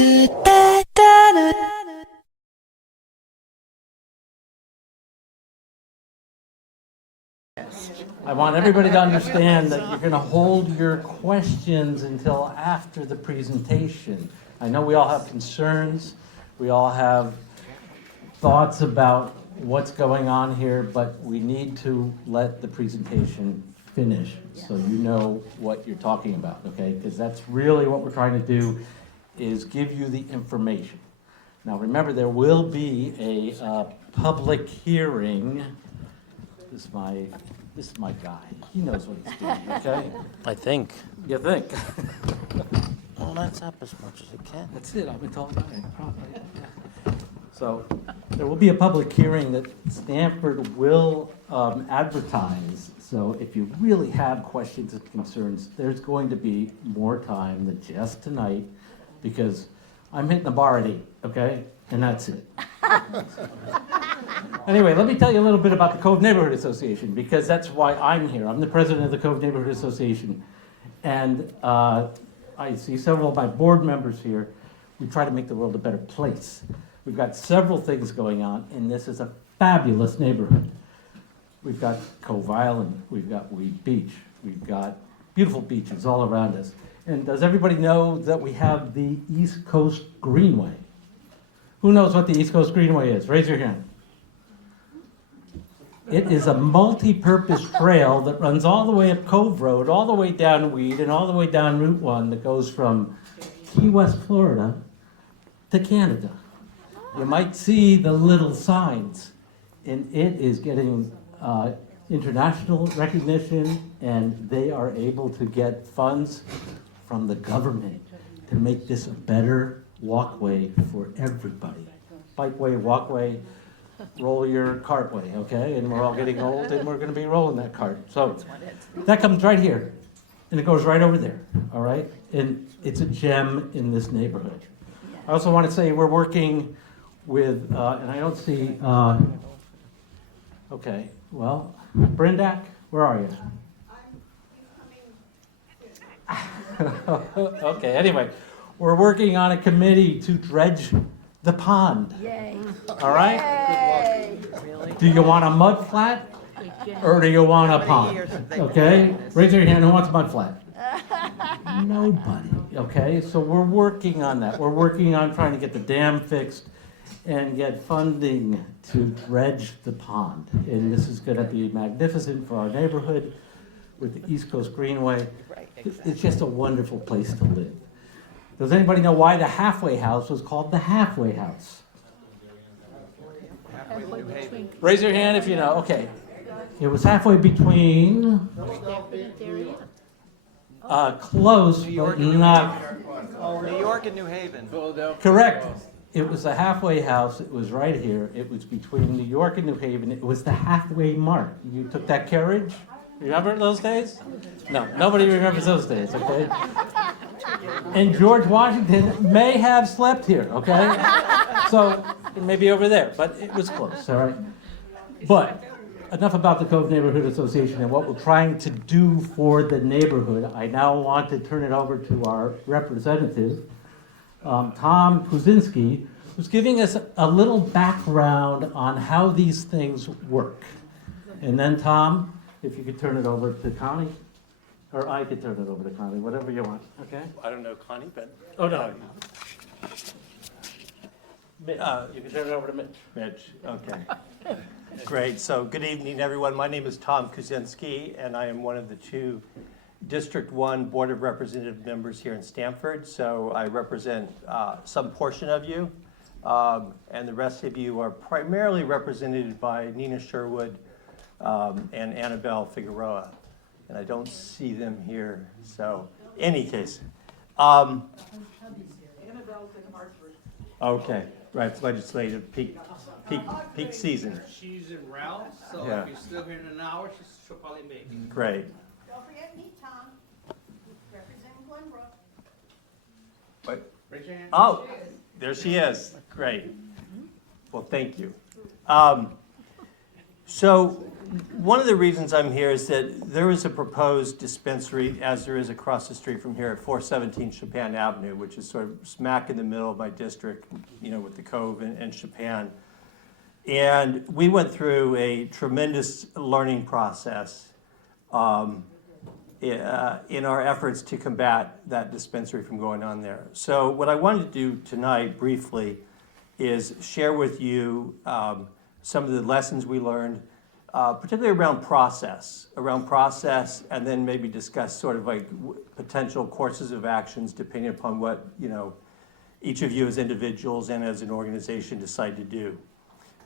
I want everybody to understand that you're going to hold your questions until after the presentation. I know we all have concerns, we all have thoughts about what's going on here, but we need to let the presentation finish so you know what you're talking about, okay? Because that's really what we're trying to do, is give you the information. Now remember, there will be a public hearing. This is my guy. He knows what he's doing, okay? I think. You think? Well, that's up as much as it can. That's it, I'm a tall guy, probably. So there will be a public hearing that Stanford will advertise. So if you really have questions and concerns, there's going to be more time than just tonight, because I'm hitting the bar at 8, okay? And that's it. Anyway, let me tell you a little bit about the Cove Neighborhood Association, because that's why I'm here. I'm the president of the Cove Neighborhood Association. And I see several of my board members here. We try to make the world a better place. We've got several things going on, and this is a fabulous neighborhood. We've got Cove Island, we've got Weed Beach, we've got beautiful beaches all around us. And does everybody know that we have the East Coast Greenway? Who knows what the East Coast Greenway is? Raise your hand. It is a multi-purpose trail that runs all the way up Cove Road, all the way down Weed, and all the way down Route 1 that goes from Key West, Florida to Canada. You might see the little signs, and it is getting international recognition, and they are able to get funds from the government to make this a better walkway for everybody. Bikeway, walkway, roll your cartway, okay? And we're all getting old, and we're gonna be rolling that cart. So that comes right here, and it goes right over there, all right? And it's a gem in this neighborhood. I also want to say we're working with, and I don't see, okay, well, Brendak, where are you? Okay, anyway, we're working on a committee to dredge the pond. Yay. All right? Yay. Really? Do you want a mud flat or do you want a pond? Okay? Raise your hand, who wants a mud flat? Nobody, okay? So we're working on that. We're working on trying to get the dam fixed and get funding to dredge the pond. And this is gonna be magnificent for our neighborhood with the East Coast Greenway. It's just a wonderful place to live. Does anybody know why the halfway house was called the halfway house? Raise your hand if you know. Okay. It was halfway between, close, but not New York and New Haven. correct. It was the halfway house. It was right here. It was between New York and New Haven. It was the halfway mark. You took that carriage? Remember those days? No, nobody remembers those days, okay? And George Washington may have slept here, okay? So it may be over there, but it was close, all right? But enough about the Cove Neighborhood Association and what we're trying to do for the neighborhood. I now want to turn it over to our representative, Tom Kuzinski, who's giving us a little background on how these things work. And then Tom, if you could turn it over to Connie, or I could turn it over to Connie, whatever you want, okay? I don't know Connie, but. Oh, no. Mitch, you can turn it over to Mitch. Mitch, okay. Great, so good evening, everyone. My name is Tom Kuzinski, and I am one of the 2 District 1 Board of Representative members here in Stamford. So I represent some portion of you, and the rest of you are primarily represented by Nina Sherwood and Annabelle Figueroa. And I don't see them here, so any case. Okay, right, it's legislative peak season. She's in route, so Yeah. if you're still here in an hour, she'll probably make it. Great. Don't forget me, Tom, representing Glenbrook. Raise your hand. Oh, there she is. Great. Well, thank you. So one of the reasons I'm here is that there is a proposed dispensary, as there is across the street from here at 417 Chopin Avenue, which is sort of smack in the middle of my district, with the Cove and Chopin. And we went through a tremendous learning process in our efforts to combat that dispensary from going on there. So what I wanted to do tonight briefly is share with you some of the lessons we learned, particularly around process, and then maybe discuss sort of like potential courses of actions depending upon what, each of you as individuals and as an organization decide to do.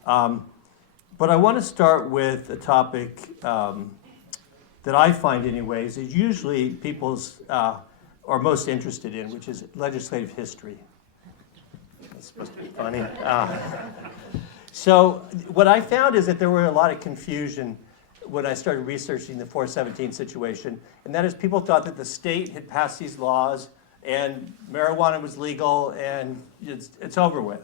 But I want to start with a topic that I find anyways is usually people's are most interested in, which is legislative history. That's supposed to be funny. So what I found is that there were a lot of confusion when I started researching the 417 situation, and that is people thought that the state had passed these laws and marijuana was legal and it's over with.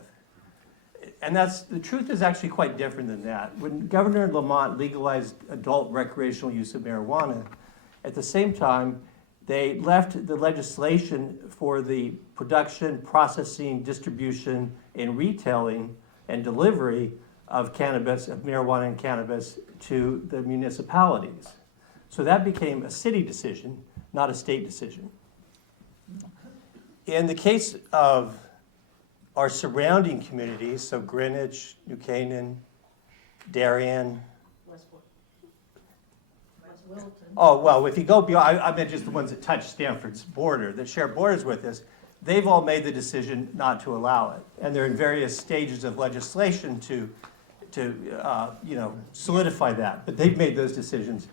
And the truth is actually quite different than that. When Governor Lamont legalized adult recreational use of marijuana, at the same time, they left the legislation for the production, processing, distribution, and retailing and delivery of marijuana and cannabis to the municipalities. So that became a city decision, not a state decision. In the case of our surrounding communities, so Greenwich, New Canaan, Darien. West Wilton. Oh, well, if you go beyond, I meant just the ones that touch Stanford's border, that share borders with us, they've all made the decision not to allow it. And they're in various stages of legislation to solidify that. But they've made those decisions.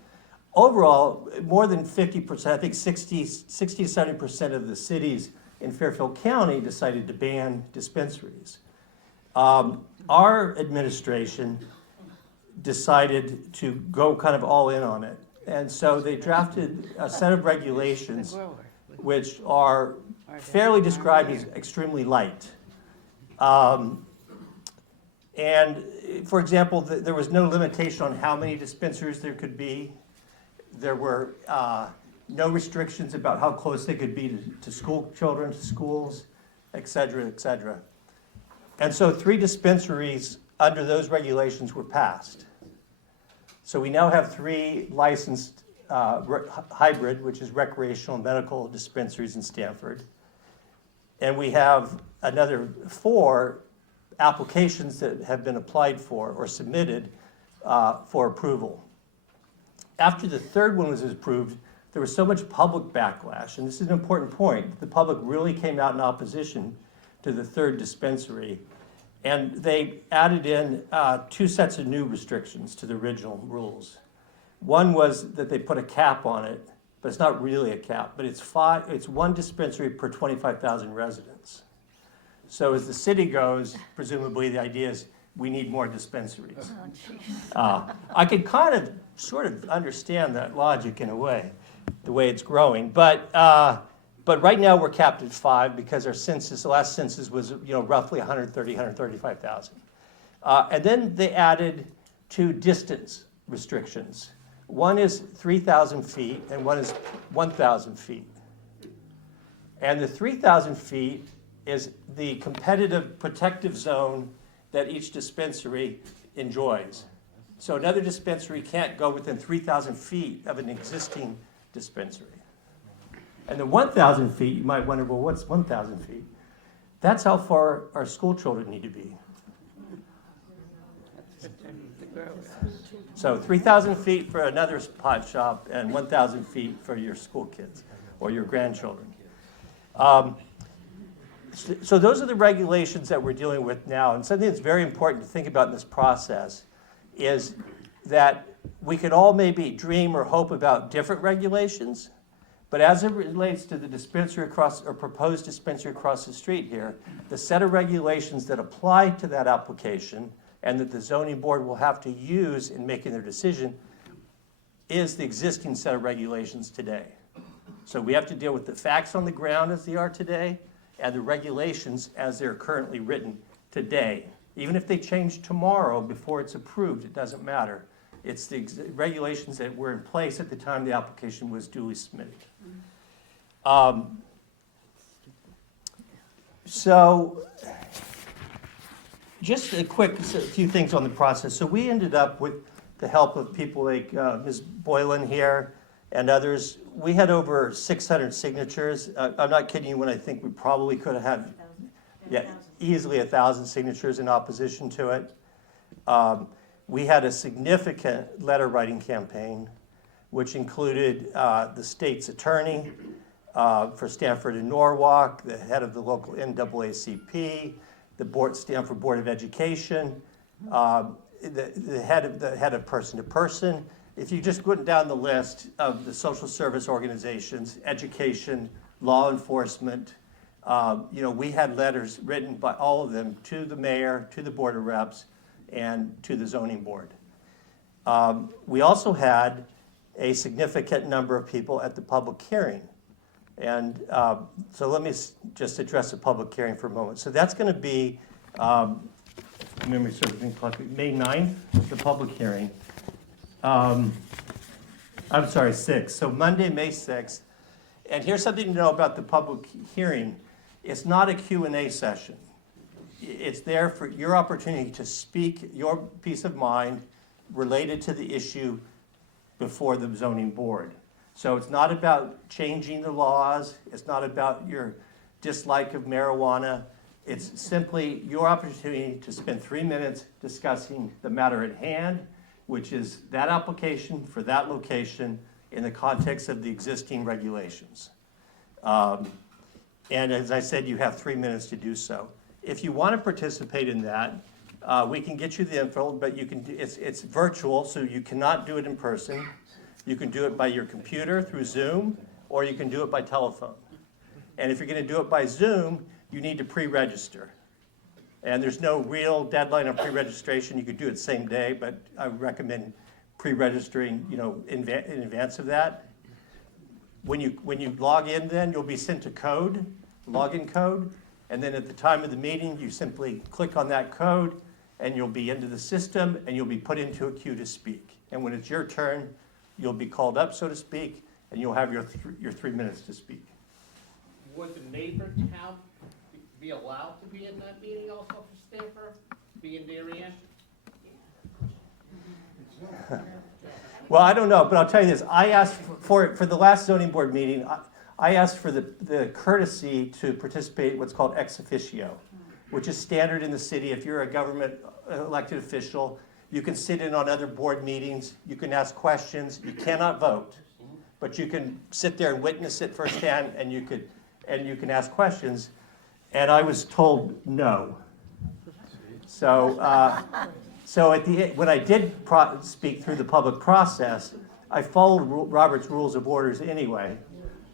Overall, more than 50%, I think 60 to 70% of the cities in Fairfield County decided to ban dispensaries. Our administration decided to go kind of all in on it. And so they drafted a set of regulations which are fairly described as extremely light. And for example, there was no limitation on how many dispensaries there could be. There were no restrictions about how close they could be to school children, to schools, et cetera, et cetera. And so 3 dispensaries under those regulations were passed. So we now have 3 licensed hybrid, which is recreational and medical dispensaries in Stanford. And we have another 4 applications that have been applied for or submitted for approval. After the 3rd one was approved, there was so much public backlash, and this is an important point. The public really came out in opposition to the 3rd dispensary, and they added in 2 sets of new restrictions to the original rules. One was that they put a cap on it, but it's not really a cap, but it's 1 dispensary per 25,000 residents. So as the city goes, presumably the idea is we need more dispensaries. I could kind of sort of understand that logic in a way, the way it's growing. But right now we're capped at 5 because our census, the last census was roughly 135,000. And then they added 2 distance restrictions. One is 3,000 feet and one is 1,000 feet. And the 3,000 feet is the competitive protective zone that each dispensary enjoys. So another dispensary can't go within 3,000 feet of an existing dispensary. And the 1,000 feet, you might wonder, well, what's 1,000 feet? That's how far our school children need to be. So 3,000 feet for another pot shop and 1,000 feet for your school kids or your grandchildren. So those are the regulations that we're dealing with now. And something that's very important to think about in this process is that we could all maybe dream or hope about different regulations, but as it relates to the dispensary proposed dispensary across the street here, the set of regulations that apply to that application and that the zoning board will have to use in making their decision is the existing set of regulations today. So we have to deal with the facts on the ground as they are today and the regulations as they're currently written today. Even if they change tomorrow before it's approved, it doesn't matter. It's the regulations that were in place at the time the application was duly submitted. So, just a few things on the process. So we ended up with the help of people like Ms. Boylan here and others. We had over 600 signatures. I'm not kidding you when I think we probably could have had easily 1,000 signatures in opposition to it. We had a significant letter writing campaign, which included the state's attorney for Stanford and Norwalk, the head of the local NAACP, the Stanford Board of Education, the head of Person to Person. If you just went down the list of the social service organizations, education, law enforcement, we had letters written by all of them to the mayor, to the Board of Reps, and to the zoning board. We also had a significant number of people at the public hearing. And so let me just address the public hearing for a moment. So that's going to be, memory serves me correctly, May 9th, the public hearing. I'm sorry, 6th. So Monday, May 6th. And here's something to know about the public hearing. It's not a Q&A session. It's there for your opportunity to speak your peace of mind related to the issue before the zoning board. So it's not about changing the laws. It's not about your dislike of marijuana. It's simply your opportunity to spend 3 minutes discussing the matter at hand, which is that application for that location in the context of the existing regulations. And as I said, you have 3 minutes to do so. If you want to participate in that, we can get you the info, but it's virtual, so you cannot do it in person. You can do it by your computer through Zoom, or you can do it by telephone. And if you're going to do it by Zoom, you need to pre-register. And there's no real deadline on pre-registration. You could do it same day, but I would recommend pre-registering, in advance of that. When you log in, then you'll be sent a code, login code, and then at the time of the meeting, you simply click on that code, and you'll be into the system, and you'll be put into a queue to speak. And when it's your turn, you'll be called up, so to speak, and you'll have your 3 minutes to speak. Would the neighbor town be allowed to be in that meeting also for Stanford, be in their end? Well, I don't know, but I'll tell you this. I asked for the last zoning board meeting, I asked for the courtesy to participate in what's called ex officio, which is standard in the city. If you're a government elected official, you can sit in on other board meetings, you can ask questions, you cannot vote, but you can sit there and witness it firsthand, and you can ask questions. And I was told no. So, so at the when I did speak through the public process, I followed Robert's Rules of Orders anyway,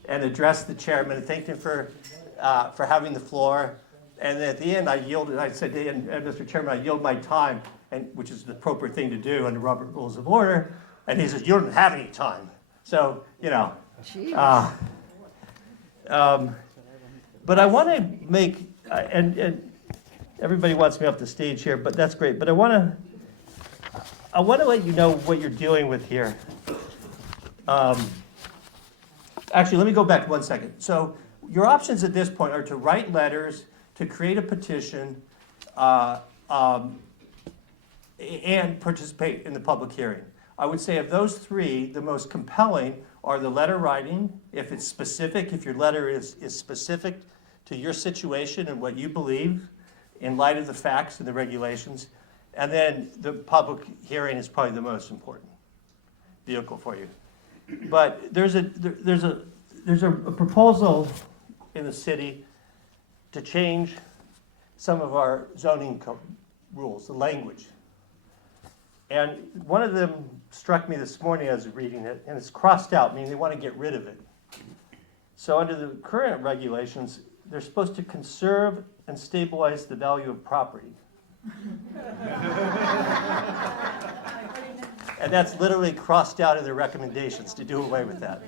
and addressed the chairman and thanked him for having the floor. And then at the end, I yielded. I said, Mr. Chairman, I yield my time, which is the appropriate thing to do under Robert Rules of Order. And he says, you don't have any time. So, but I want to make, and everybody wants me off the stage here, but that's great. But I want to let you know what you're dealing with here. Actually, let me go back 1 second. So your options at this point are to write letters, to create a petition, and participate in the public hearing. I would say of those three, the most compelling are the letter writing, if it's specific, if your letter is specific to your situation and what you believe in light of the facts and the regulations. And then the public hearing is probably the most important vehicle for you. But there's a proposal in the city to change some of our zoning rules, the language. And one of them struck me this morning as reading it, and it's crossed out, meaning they want to get rid of it. So under the current regulations, they're supposed to conserve and stabilize the value of property. And that's literally crossed out in their recommendations to do away with that.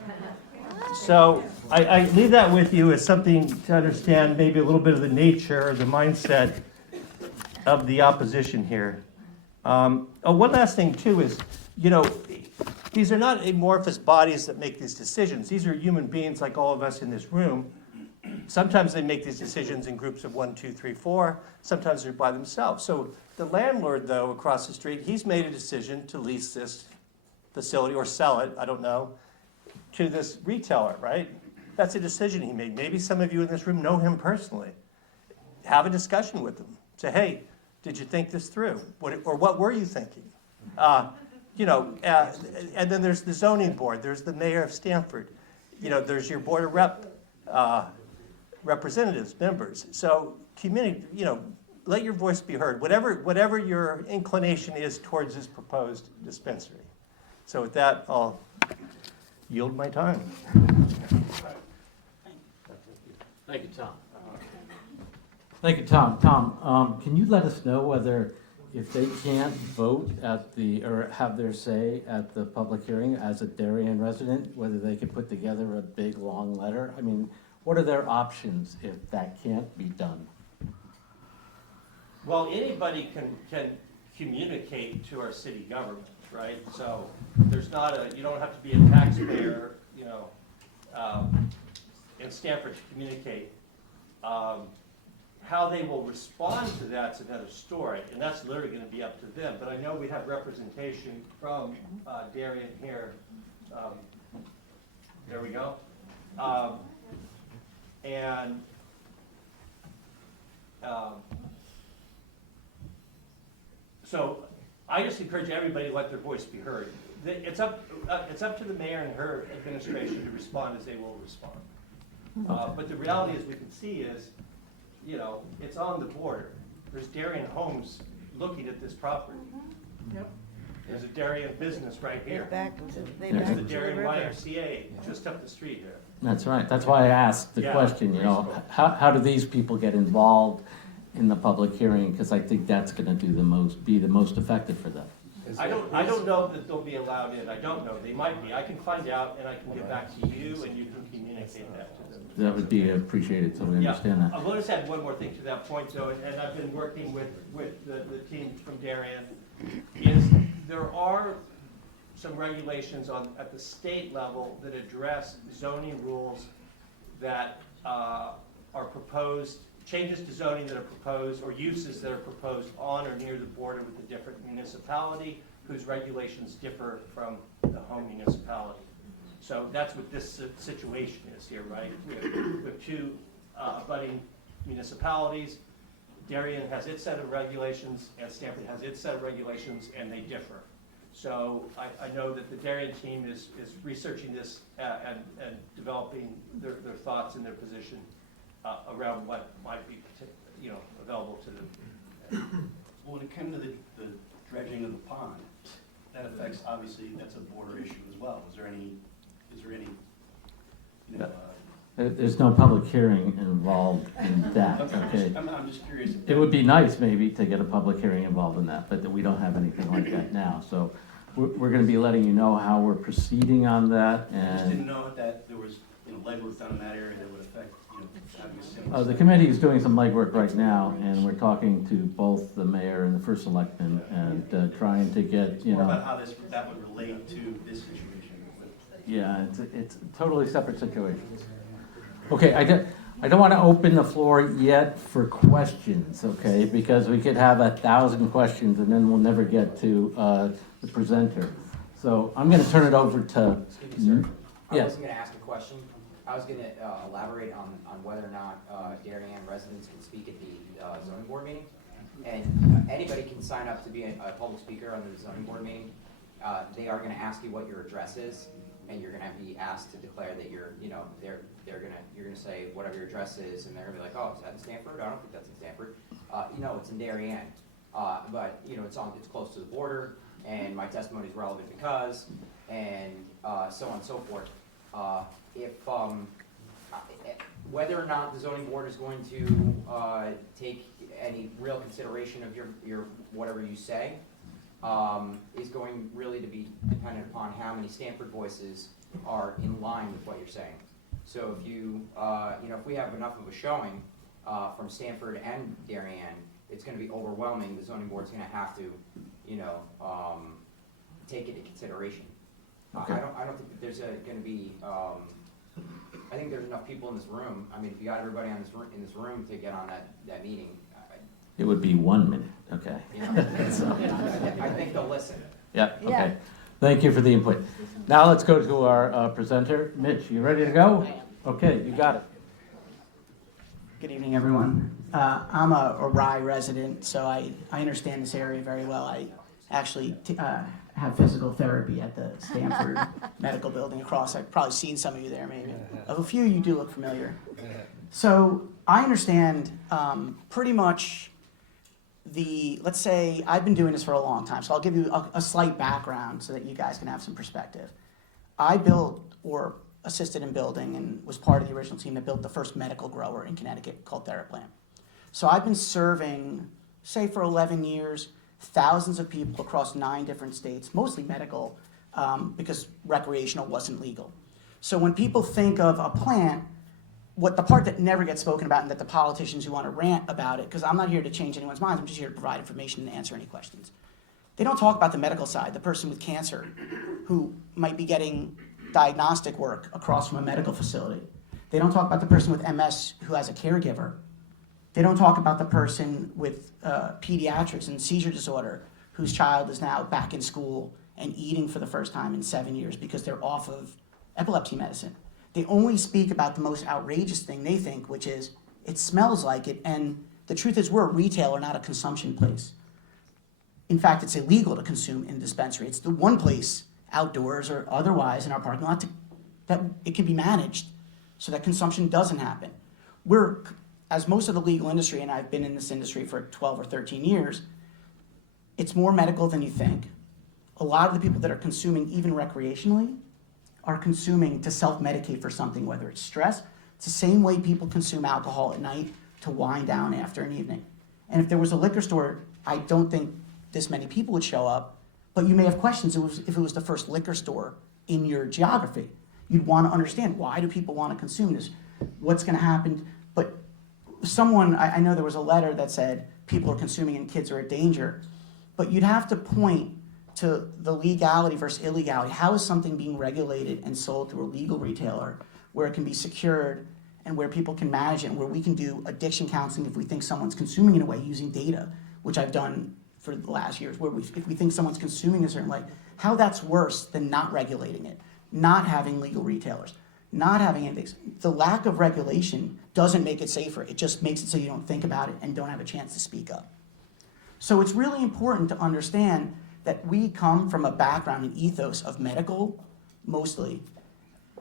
So I leave that with you as something to understand maybe a little bit of the nature, the mindset of the opposition here. One last thing too is, you know, these are not amorphous bodies that make these decisions. These are human beings like all of us in this room. Sometimes they make these decisions in groups of 1, 2, 3, 4. Sometimes they're by themselves. So the landlord, though, across the street, he's made a decision to lease this facility or sell it, I don't know, to this retailer, right? That's a decision he made. Maybe some of you in this room know him personally. Have a discussion with him. Say, hey, did you think this through? What were you thinking? You know, and then there's the zoning board. There's the mayor of Stamford. You know, there's your board of representatives, members. So community, you know, let your voice be heard. Whatever your inclination is towards this proposed dispensary. So with that, I'll yield my time. Thank you, Tom. Thank you, Tom. Tom, can you let us know whether, if they can't vote at the, or have their say at the public hearing as a Darien resident, whether they could put together a big, long letter? I mean, what are their options if that can't be done? Well, anybody can communicate to our city government, right? So there's not you don't have to be a taxpayer, you know, in Stamford to communicate. How they will respond to that's another story, and that's literally going to be up to them. But I know we have representation from Darien here. There we go. So I just encourage everybody to let their voice be heard. It's up to the mayor and her administration to respond as they will respond. But the reality is, we can see is, you know, it's on the border. There's Darien homes looking at this property. Yep. There's a Darien business right here. They There's back There's to the the Darien river. YMCA just up the street here. That's right. That's why I asked the Yeah. question, you know, how do these people get involved in the public hearing? Because I think that's going to be the most effective for them. I don't know that they'll be allowed in. I don't know. They might be. I can find out and I can get back to you and you can communicate that to them. That would be appreciated, so we understand that. I will just add one more thing to that point, though, and I've been working with the team from Darien, is there are some regulations at the state level that address zoning rules that are proposed, changes to zoning that are proposed, or uses that are proposed on or near the border with a different municipality whose regulations differ from the home municipality. So that's what this situation is here, right? We have two abutting municipalities. Darien has its set of regulations, and Stamford has its set of regulations, and they differ. So I know that the Darien team is researching this and developing their thoughts and their position around what might be, you know, available to them. Well, when it comes to the dredging of the pond, that affects, obviously, that's a border issue as well. Is there any, you know, There's no public hearing involved in that, okay? I'm just curious. It would be nice maybe to get a public hearing involved in that, but we don't have anything like that now. So we're going to be letting you know how we're proceeding on that. I just didn't And know that there was, you know, legwork done in that area that would affect, you know, having a single. the committee is doing some legwork right now, and we're talking to both the mayor and the first selectman and trying to get, you More know. about how that would relate to this situation. Yeah, it's totally separate situations. Okay, I don't want to open the floor yet for questions, okay? Because we could have 1,000 questions and then we'll never get to the presenter. So I'm going to turn it over to. Excuse me, sir. I Yes. wasn't gonna ask a question. I was gonna elaborate on whether or not Darien residents can speak at the zoning board meeting. And anybody can sign up to be a public speaker under the zoning board meeting. They are gonna ask you what your address is, and you're gonna be asked to declare that you're, you know, you're gonna say whatever your address is, and they're gonna be like, oh, is that in Stamford? I don't think that's in Stamford. You know, it's in Darien. But, you know, it's close to the border, and my testimony is relevant because, and so on and so forth. Whether or not the zoning board is going to take any real consideration of your whatever you say, is going really to be dependent upon how many Stamford voices are in line with what you're saying. So if you know, if we have enough of a showing from Stamford and Darien it's gonna be overwhelming, the zoning board's gonna have to, you know, take it into consideration. Okay. I don't think that there's gonna be, I think there's enough people in this room, I mean, if you got everybody in this room to get on that meeting, It would be 1 minute, okay. you know, I think they'll listen. Yeah, okay. Thank you for the input. Now let's go to our presenter. Mitch, you ready to go? Okay, you got it. Good evening, everyone. I'm a Rye resident, so I understand this area very well. I actually have physical therapy at the Stanford Medical Building across. I've probably seen some of you there, maybe. Of a few, you do look familiar. So I understand pretty much let's say I've been doing this for a long time, so I'll give you a slight background so that you guys can have some perspective. I built or assisted in building and was part of the original team that built the first medical grower in Connecticut called TheraPlant. So I've been serving, say for 11 years, thousands of people across 9 different states, mostly medical, because recreational wasn't legal. So when people think of a plant, the part that never gets spoken about and that the politicians who want to rant about it, because I'm not here to change anyone's minds, I'm just here to provide information and answer any questions. They don't talk about the medical side, the person with cancer who might be getting diagnostic work across from a medical facility. They don't talk about the person with MS who has a caregiver. They don't talk about the person with pediatrics and seizure disorder whose child is now back in school and eating for the first time in 7 years because they're off of epilepsy medicine. They only speak about the most outrageous thing they think, which is it smells like it, and the truth is we're a retailer, not a consumption place. In fact, it's illegal to consume in a dispensary. It's the one place outdoors or otherwise in our parking lot that it can be managed so that consumption doesn't happen. As most of the legal industry, and I've been in this industry for 12 or 13 years, it's more medical than you think. A lot of the people that are consuming even recreationally are consuming to self-medicate for something, whether it's stress. It's the same way people consume alcohol at night to wind down after an evening. And if there was a liquor store, I don't think this many people would show up, but you may have questions if it was the first liquor store in your geography. You'd want to understand, why do people want to consume this? What's going to happen? But I know there was a letter that said people are consuming and kids are a danger, but you'd have to point to the legality versus illegality. How is something being regulated and sold through a legal retailer where it can be secured and where people can manage it and where we can do addiction counseling if we think someone's consuming in a way using data, which I've done for the last years, where if we think someone's consuming a certain way, how that's worse than not regulating it, not having legal retailers, not having anything. The lack of regulation doesn't make it safer. It just makes it so you don't think about it and don't have a chance to speak up. So it's really important to understand that we come from a background and ethos of medical, mostly,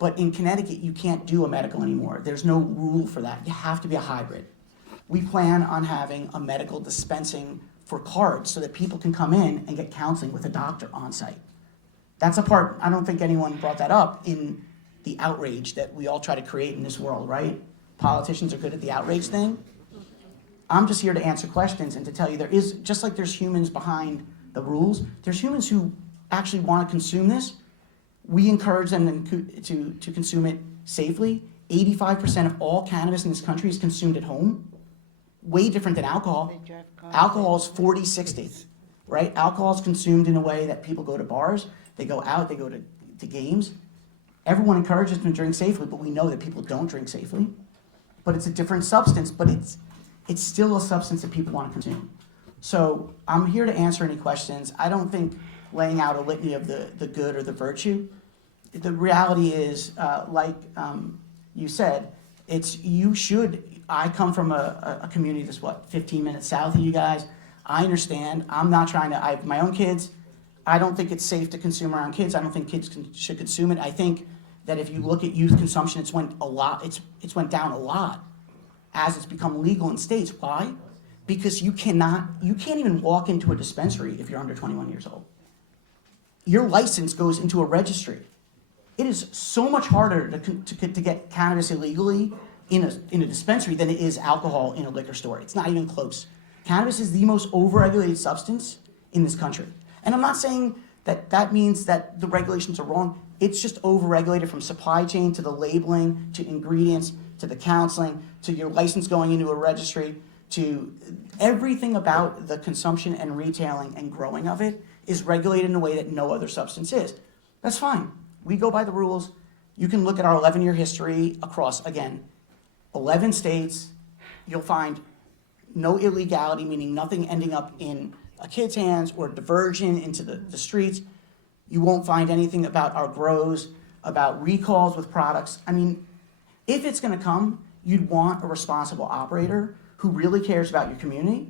but in Connecticut, you can't do a medical anymore. There's no rule for that. You have to be a hybrid. We plan on having a medical dispensing for cards so that people can come in and get counseling with a doctor on site. That's a part, I don't think anyone brought that up in the outrage that we all try to create in this world, right? Politicians are good at the outrage thing. I'm just here to answer questions and to tell you there is, just like there's humans behind the rules, there's humans who actually want to consume this. We encourage them to consume it safely. 85% of all cannabis in this country is consumed at home. Way different than alcohol. Alcohol is 40-60, right? Alcohol is consumed in a way that people go to bars, they go out, they go to games. Everyone encourages them to drink safely, but we know that people don't drink safely. But it's a different substance, but it's still a substance that people want to consume. So I'm here to answer any questions. I don't think laying out a litany of the good or the virtue. The reality is, like you said, I come from a community that's 15 minutes south of you guys. I understand. I'm not trying to, I have my own kids. I don't think it's safe to consume around kids. I don't think kids should consume it. I think that if you look at youth consumption, it's went down a lot as it's become legal in states. Why? Because you can't even walk into a dispensary if you're under 21 years old. Your license goes into a registry. It is so much harder to get cannabis illegally in a dispensary than it is alcohol in a liquor store. It's not even close. Cannabis is the most overregulated substance in this country. And I'm not saying that means that the regulations are wrong. It's just overregulated from supply chain to the labeling, to ingredients, to the counseling, to your license going into a registry, to everything about the consumption and retailing and growing of it is regulated in a way that no other substance is. That's fine. We go by the rules. You can look at our 11-year history across, again, 11 states. You'll find no illegality, meaning nothing ending up in a kid's hands or diversion into the streets. You won't find anything about our grows, about recalls with products. I mean, if it's gonna come, you'd want a responsible operator who really cares about your community,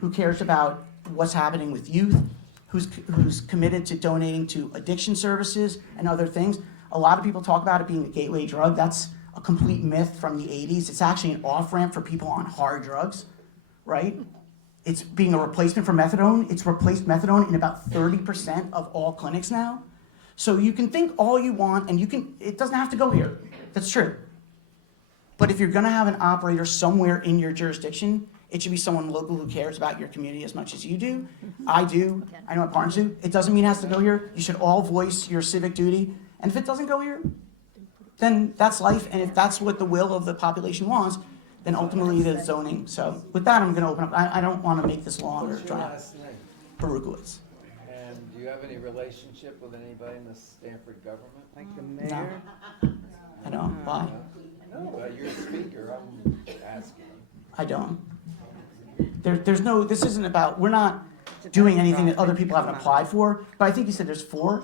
who cares about what's happening with youth, who's committed to donating to addiction services and other things. A lot of people talk about it being a gateway drug. That's a complete myth from the 80s. It's actually an off-ramp for people on hard drugs, right? It's being a replacement for methadone. It's replaced methadone in about 30% of all clinics now. So you can think all you want, and it doesn't have to go here. That's true. But if you're gonna have an operator somewhere in your jurisdiction, it should be someone local who cares about your community as much as you do. I do. I know my partners do. It doesn't mean it has to go here. You should all voice your civic duty. And if it doesn't go here, then that's life. And if that's what the will of the population wants, then ultimately the zoning. So with that, I'm gonna open up. I don't wanna make this long or What's your drawn out. last name? Barukowitz. And do you have any relationship with anybody in the Stanford government? Like the mayor? I don't. Why? No, you're a speaker, I'm asking. I don't. There's no, this isn't about, we're not doing anything that other people haven't applied for, but I think you said there's 4.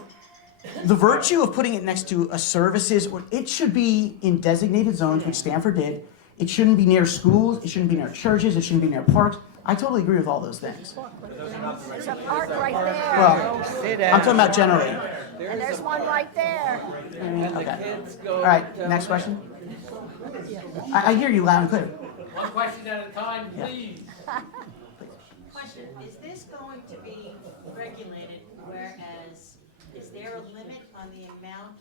The virtue of putting it next to a services, or it should be in designated zones, which Stanford did. It shouldn't be near schools, it shouldn't be near churches, it shouldn't be near parks. I totally agree with all those things. There's a park right there, Well, Sit I'm talking down. about generally. and there's one right there. And the Okay. kids go. All right, next question. I hear you loud and clear. One question at a time, please. Question, is this going to be regulated, whereas, is there a limit on the amount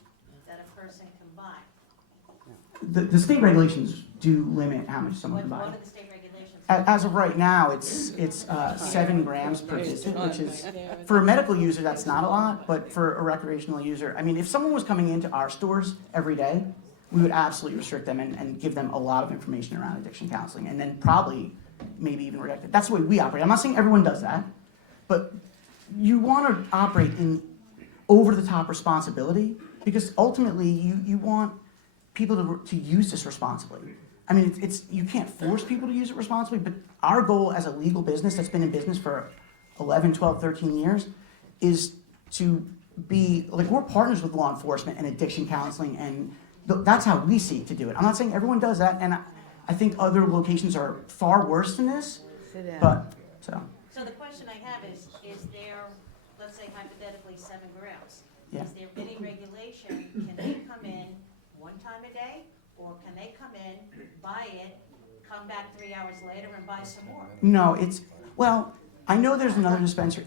that a person can buy? The state regulations do limit how much someone What can buy. are the state regulations? As of right now, it's 7 grams per visit, which is, for a medical user, that's not a lot, but for a recreational user, I mean, if someone was coming into our stores every day, we would absolutely restrict them and give them a lot of information around addiction counseling, and then probably maybe even reject it. That's the way we operate. I'm not saying everyone does that, but you want to operate in over-the-top responsibility, because ultimately you want people to use this responsibly. I mean, you can't force people to use it responsibly, but our goal as a legal business that's been in business for 11, 12, 13 years is to be, like, we're partners with law enforcement and addiction counseling, and that's how we seek to do it. I'm not saying everyone does that, and I think other locations are far worse than this, Sit down. but, so, So the question I have is there, let's say hypothetically 7 grams? Yeah. Is there any regulation, can they come in one time a day? Or can they come in, buy it, come back 3 hours later and buy some more? no, well, I know there's another dispensary.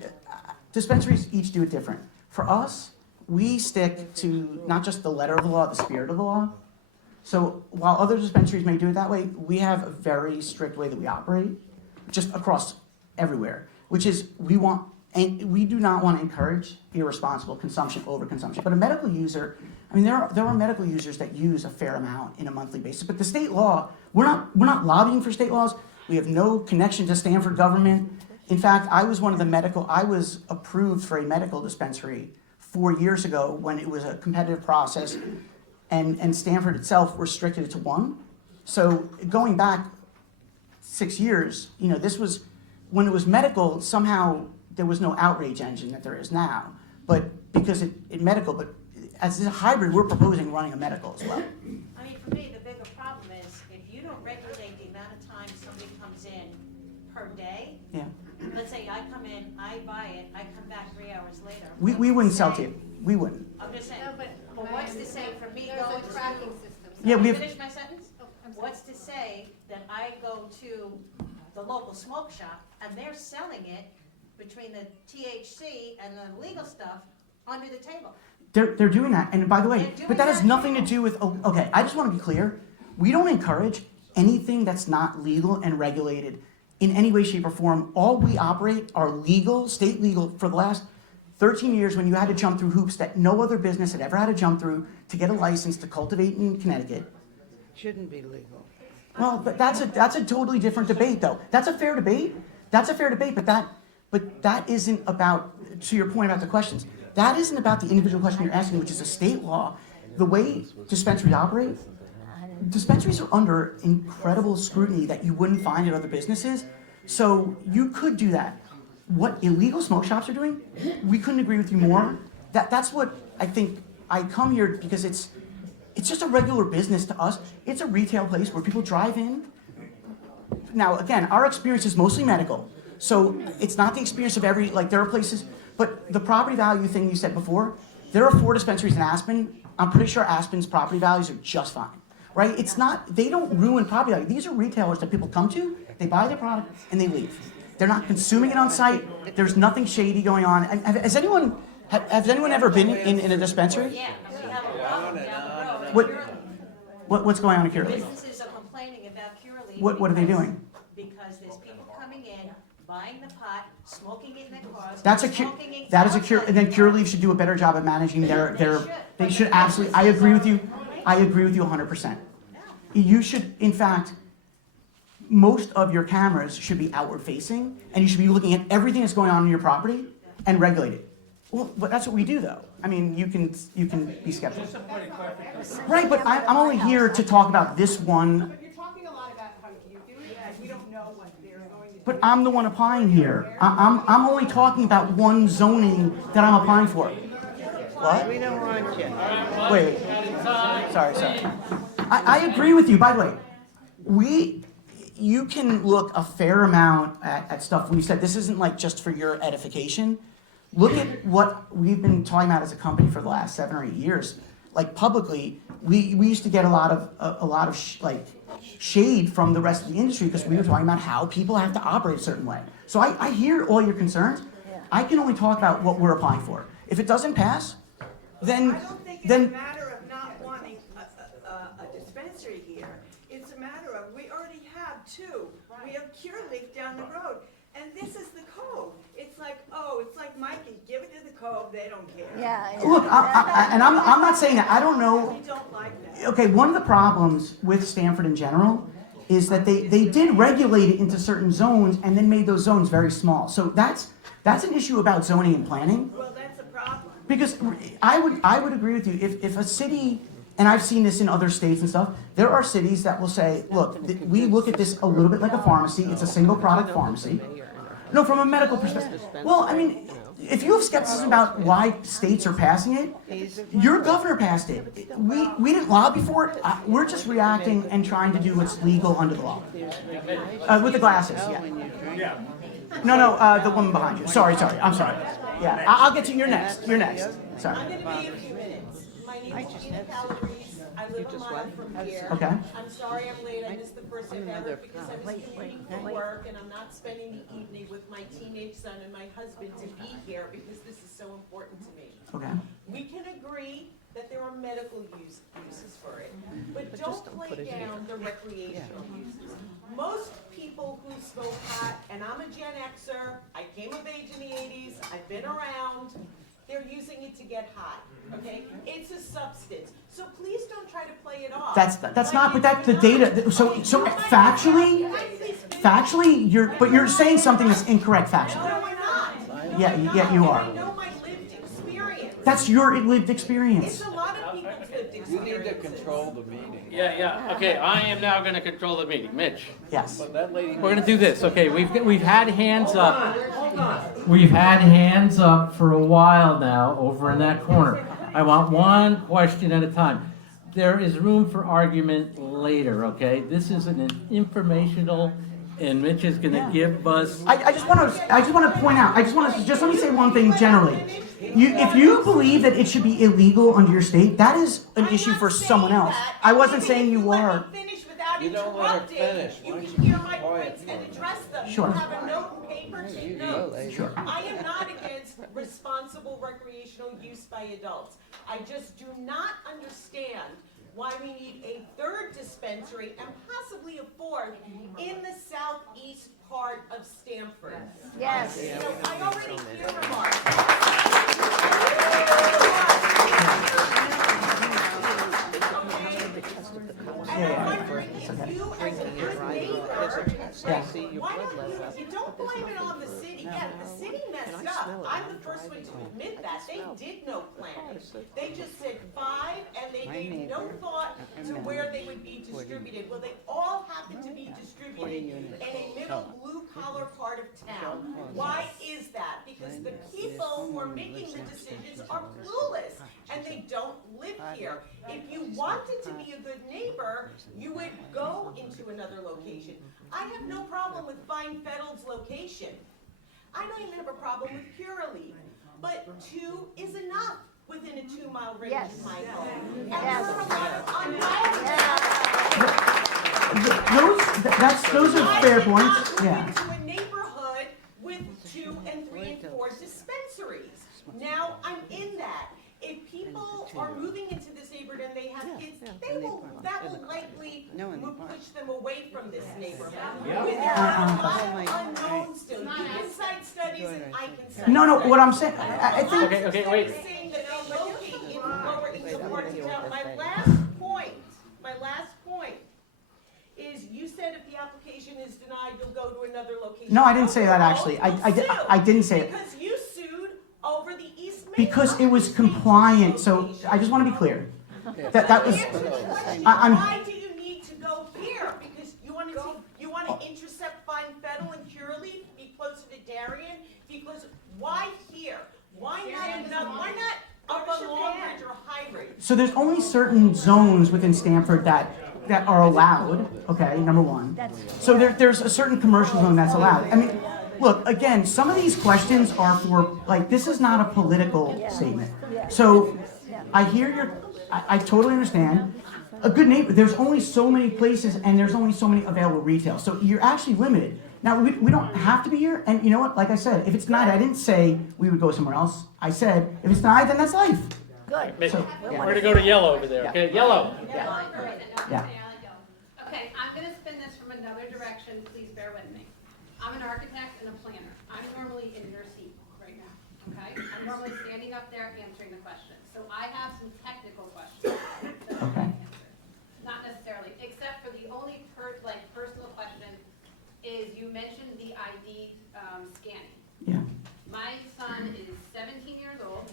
Dispensaries each do it different. For us, we stick to not just the letter of the law, the spirit of the law. So while other dispensaries may do it that way, we have a very strict way that we operate, just across everywhere, which is we do not want to encourage irresponsible consumption, overconsumption. But a medical user, I mean, there are medical users that use a fair amount in a monthly basis. But the state law, we're not lobbying for state laws. We have no connection to Stanford government. In fact, I was approved for a medical dispensary 4 years ago when it was a competitive process, and Stanford itself restricted it to 1. So going back 6 years, this was, when it was medical, somehow there was no outrage engine that there is now. But because it medical, but as a hybrid, we're proposing running a medical as well. I mean, for me, the bigger problem is if you don't regulate the amount of time somebody comes in per day, Yeah. let's say I come in, I buy it, I come back 3 hours later. We wouldn't sell to you. We wouldn't. I'm just saying, No, but what's to say for me there's going a to? tracking system. Yeah, Can I we've- finish my sentence? Oh, I'm sorry. What's to say that I go to the local smoke shop and they're selling it between the THC and the legal stuff under the table? They're doing that, and by the way, They're doing but that has that nothing to too. do with, okay, I just want to be clear. We don't encourage anything that's not legal and regulated in any way, shape, or form. All we operate are legal, state legal, for the last 13 years when you had to jump through hoops that no other business had ever had to jump through to get a license to cultivate in Connecticut. Shouldn't be legal. Well, but that's a totally different debate, though. That's a fair debate. That's a fair debate, but that isn't about, to your point about the questions, that isn't about the individual question you're asking, which is a state law. The way dispensaries operate, dispensaries are under incredible scrutiny that you wouldn't find at other businesses. So you could do that. What illegal smoke shops are doing, we couldn't agree with you more. That's what I think. I come here because it's just a regular business to us. It's a retail place where people drive in. Now, again, our experience is mostly medical. So it's not the experience of there are places, but the property value thing you said before, there are 4 dispensaries in Aspen. I'm pretty sure Aspen's property values are just fine, right? They don't ruin property value. These are retailers that people come to, they buy their product, and they leave. They're not consuming it on site. There's nothing shady going on. And has anyone ever been in a dispensary? Yeah, we have a problem down the road. What's going on in Curaleaf? Businesses are complaining about Curaleaf. What are they because- doing? Because there's people coming in, buying the pot, smoking it in their cars. That is a cure, and then Curaleaf should do a better job of managing they should absolutely, I agree with you 100%. You should, in fact, most of your cameras should be outward facing, and you should be looking at everything that's going on in your property and regulate it. Well, but that's what we do, though. I mean, you can be skeptical. Right, but I'm only here to talk about this one. But you're talking a lot about how you do it, and we don't know what they're going to do. But I'm the one applying here. I'm only talking about one zoning that I'm applying for. What? We don't want you. Wait. Sorry. I agree with you. By the way, you can look a fair amount at stuff we said. This isn't like just for your edification. Look at what we've been talking about as a company for the last 7 or 8 years. Like publicly, we used to get a lot of shade from the rest of the industry because we were talking about how people have to operate a certain way. So I hear all your concerns. I can only talk about what we're applying for. If it doesn't pass, then I don't think it's a matter of not wanting a dispensary here. It's a matter of, we already have 2. We have Curaleaf down the road, and this is the code. It's like Mikey, give it to the code, they don't care. look, and I'm not saying that. I don't know. We don't like that. Okay, one of the problems with Stanford in general is that they did regulate it into certain zones and then made those zones very small. So that's an issue about zoning and planning. Well, that's a problem. Because I would agree with you, if a city, and I've seen this in other states and stuff, there are cities that will say, look, we look at this a little bit like a pharmacy, it's a single product pharmacy. No, from a medical perspective. Well, I mean, if you have skepticism about why states are passing it, your governor passed it. We didn't lobby for it, we're just reacting and trying to do what's legal under the law. With the glasses, yeah. No, the woman behind you. Sorry, I'm sorry. Yeah, I'll get to you. You're next. Sorry. I'm gonna be a few minutes. My name is Gina Calabrese. I live a mile from here. Okay. I'm sorry I'm late. I missed the first event because I was commuting from work and I'm not spending the evening with my teenage son and my husband to be here because this is so important to me. Okay. We can agree that there are medical uses for it, but don't play down the recreational uses. Most people who smoke pot, and I'm a Gen Xer, I came of age in the 80s, I've been around, they're using it to get high, okay? It's a substance, so please don't try to play it off. That's not, but that's the data. So factually, you're saying something that's incorrect factually. No, we're not. Yeah, you are. I know my lived experience. That's your lived experience. It's a lot of people's lived You experience. need to control the meeting. Yeah. Okay, I am now going to control the meeting. Mitch, Yes. But that lady. we're going to do this. Okay, we've had hands up. We've had hands up for a while now over in that corner. I want one question at a time. There is room for argument later, okay? This is an informational, and Mitch is going to give us. I just want to point out. Just let me say one thing generally. If you believe that it should be illegal under your state, that is an issue for someone else. I wasn't saying you were. You don't let her finish. You Why can don't hear you my quiet points for and a address them. Sure. You have a note and paper, take notes. Sure. I am not against responsible recreational use by adults. I just do not understand why we need a 3rd dispensary and possibly a 4th in the southeast part of Stamford. Yes. So I already hear remarks. And I'm wondering if you as an don't blame it on the city. Yeah, the city messed up. I'm the first one to admit that. They did no planning. They just said 5, and they gave no thought to where they would be distributed. Well, they all happen to be distributed in a middle blue-collar part of town. Why is that? Because the people who are making the decisions are clueless, and they don't live here. If you wanted to be a good neighbor, you would go into another location. I have no problem with Feinfeld's location. I don't even have a problem with Curaleaf, but 2 is enough within a 2-mile range of my home. And there are a lot of Those are fair points, I yeah. moved into a neighborhood with 2 and 3 and 4 dispensaries. Now I'm in that. If people are moving into this neighborhood and they have kids, that will likely push them away from this neighborhood. There are a lot of unknowns still. You can cite studies and I can cite No, what I'm studies. saying, I think. Okay, wait. Saying that they locate in lower income parts of town. My last point is you said if the application is denied, you'll go to another location. No, I didn't say that actually. I didn't say it. Because you sued over the East Main. Because it was compliant, so I just want to be clear. That was, Why do you need to go here? Because you want to intercept Feinfettel and Curaleaf, be closer to Darien? Because why here? Why not up on Long Ridge or High Ridge? so there's only certain zones within Stamford that are allowed, okay, number one. So there's a certain commercial zone that's allowed. I mean, look, again, some of these questions are for, like, this is not a political statement. So I hear I totally understand. A good neighbor, there's only so many places and there's only so many available retail. So you're actually limited. Now, we don't have to be here, and you know what, like I said, if it's denied, I didn't say we would go somewhere else. I said, if it's denied, then that's life. Good. So, We're gonna go to yellow over there, okay? Yellow. Yeah. Okay, I'm gonna spin this from another direction, please bear with me. I'm an architect and a planner. I'm normally in your seat right now, okay? I'm normally standing up there answering the questions. So I have some technical questions that I can answer. Not necessarily, except for the only personal question is you mentioned the ID scanning. Yeah. My son is 17 years old.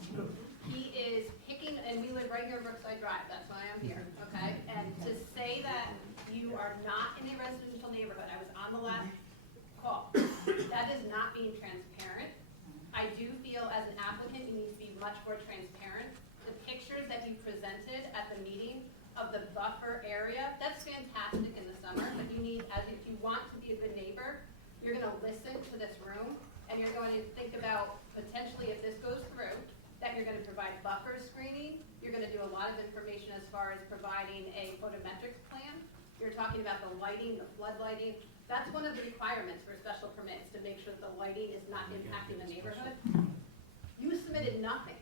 He is picking, and we live right here on Brookside Drive, that's why I'm here, okay? And to say that you are not in a residential neighborhood, I was on the last call, that is not being transparent. I do feel as an applicant, you need to be much more transparent. The pictures that you presented at the meeting of the buffer area, that's fantastic in the summer, but you need, as if you want to be a good neighbor, you're gonna listen to this room, and you're going to think about potentially if this goes through, that you're gonna provide buffer screening, you're gonna do a lot of information as far as providing a photometrics plan. You're talking about the lighting, the flood lighting. That's one of the requirements for special permits, to make sure that the lighting is not impacting the neighborhood. You submitted nothing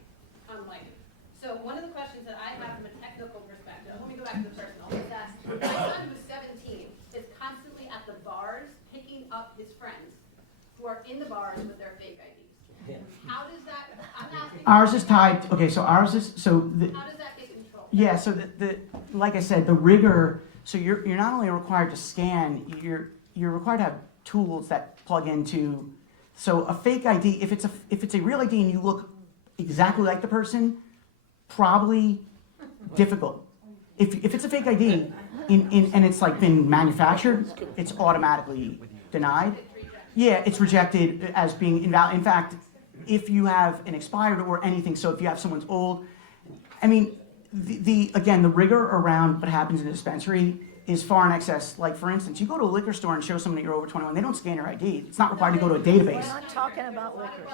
on lighting. So one of the questions that I have from a technical perspective, let me go back to the personal, is that my son who's 17 is constantly at the bars picking up his friends who are in the bars with their fake IDs. How does that, I'm asking. Ours is tied, okay, so ours is, so the, How does that get controlled? yeah, so the like I said, the rigor, so you're not only required to scan, you're required to have tools that plug into, so a fake ID, if it's a real ID and you look exactly like the person, probably difficult. If it's a fake ID and it's like been manufactured, it's automatically denied. Yeah, it's rejected as being invalid. In fact, if you have an expired or anything, so if you have someone's old, I mean, again, the rigor around what happens in a dispensary is far in excess. Like, for instance, you go to a liquor store and show someone that you're over 21, they don't scan your ID. It's not required to go to a database. We're not talking about liquor.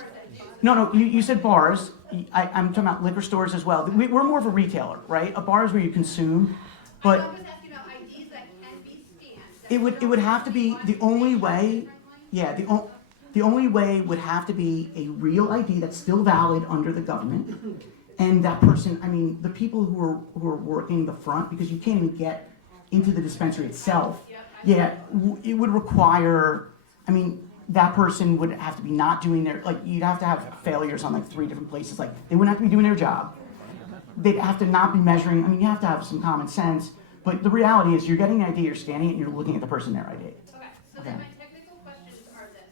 No, you said bars. I'm talking about liquor stores as well. We're more of a retailer, right? A bar is where you consume, but I was asking about IDs that can be scanned. it would have to be the only way. Yeah, the only way would have to be a real ID that's still valid under the government, and that person. I mean, the people who are working the front, because you can't even get into the dispensary itself. Yeah, it would require. I mean, that person would have to be not doing their, like, you'd have to have failures on like 3 different places. Like, they wouldn't have to be doing their job. They'd have to not be measuring. I mean, you have to have some common sense. But the reality is, you're getting an ID, you're scanning it, and you're looking at the person their ID. Okay, so then my technical questions are this.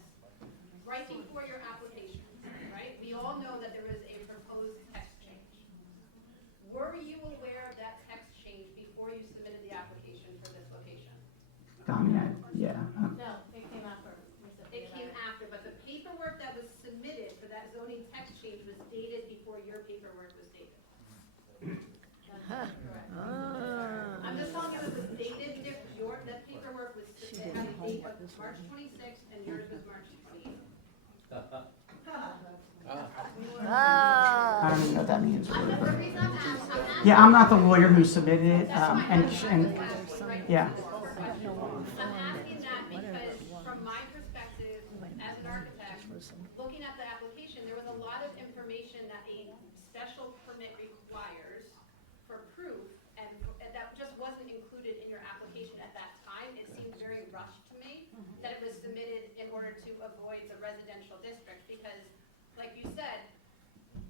zoning text change was dated before your paperwork was dated. I'm just telling you it was dated, the paperwork was, it had a date of March 26th and yours was March 28th. I don't even know what that means. The reason I'm asking, Yeah, I'm not the lawyer who submitted it, and yeah. I'm asking that because from my perspective as an architect, looking at the application, there was a lot of information that a special permit requires for proof, and that just wasn't included in your application at that time. It seemed very rushed to me that it was submitted in order to avoid the residential district, because like you said,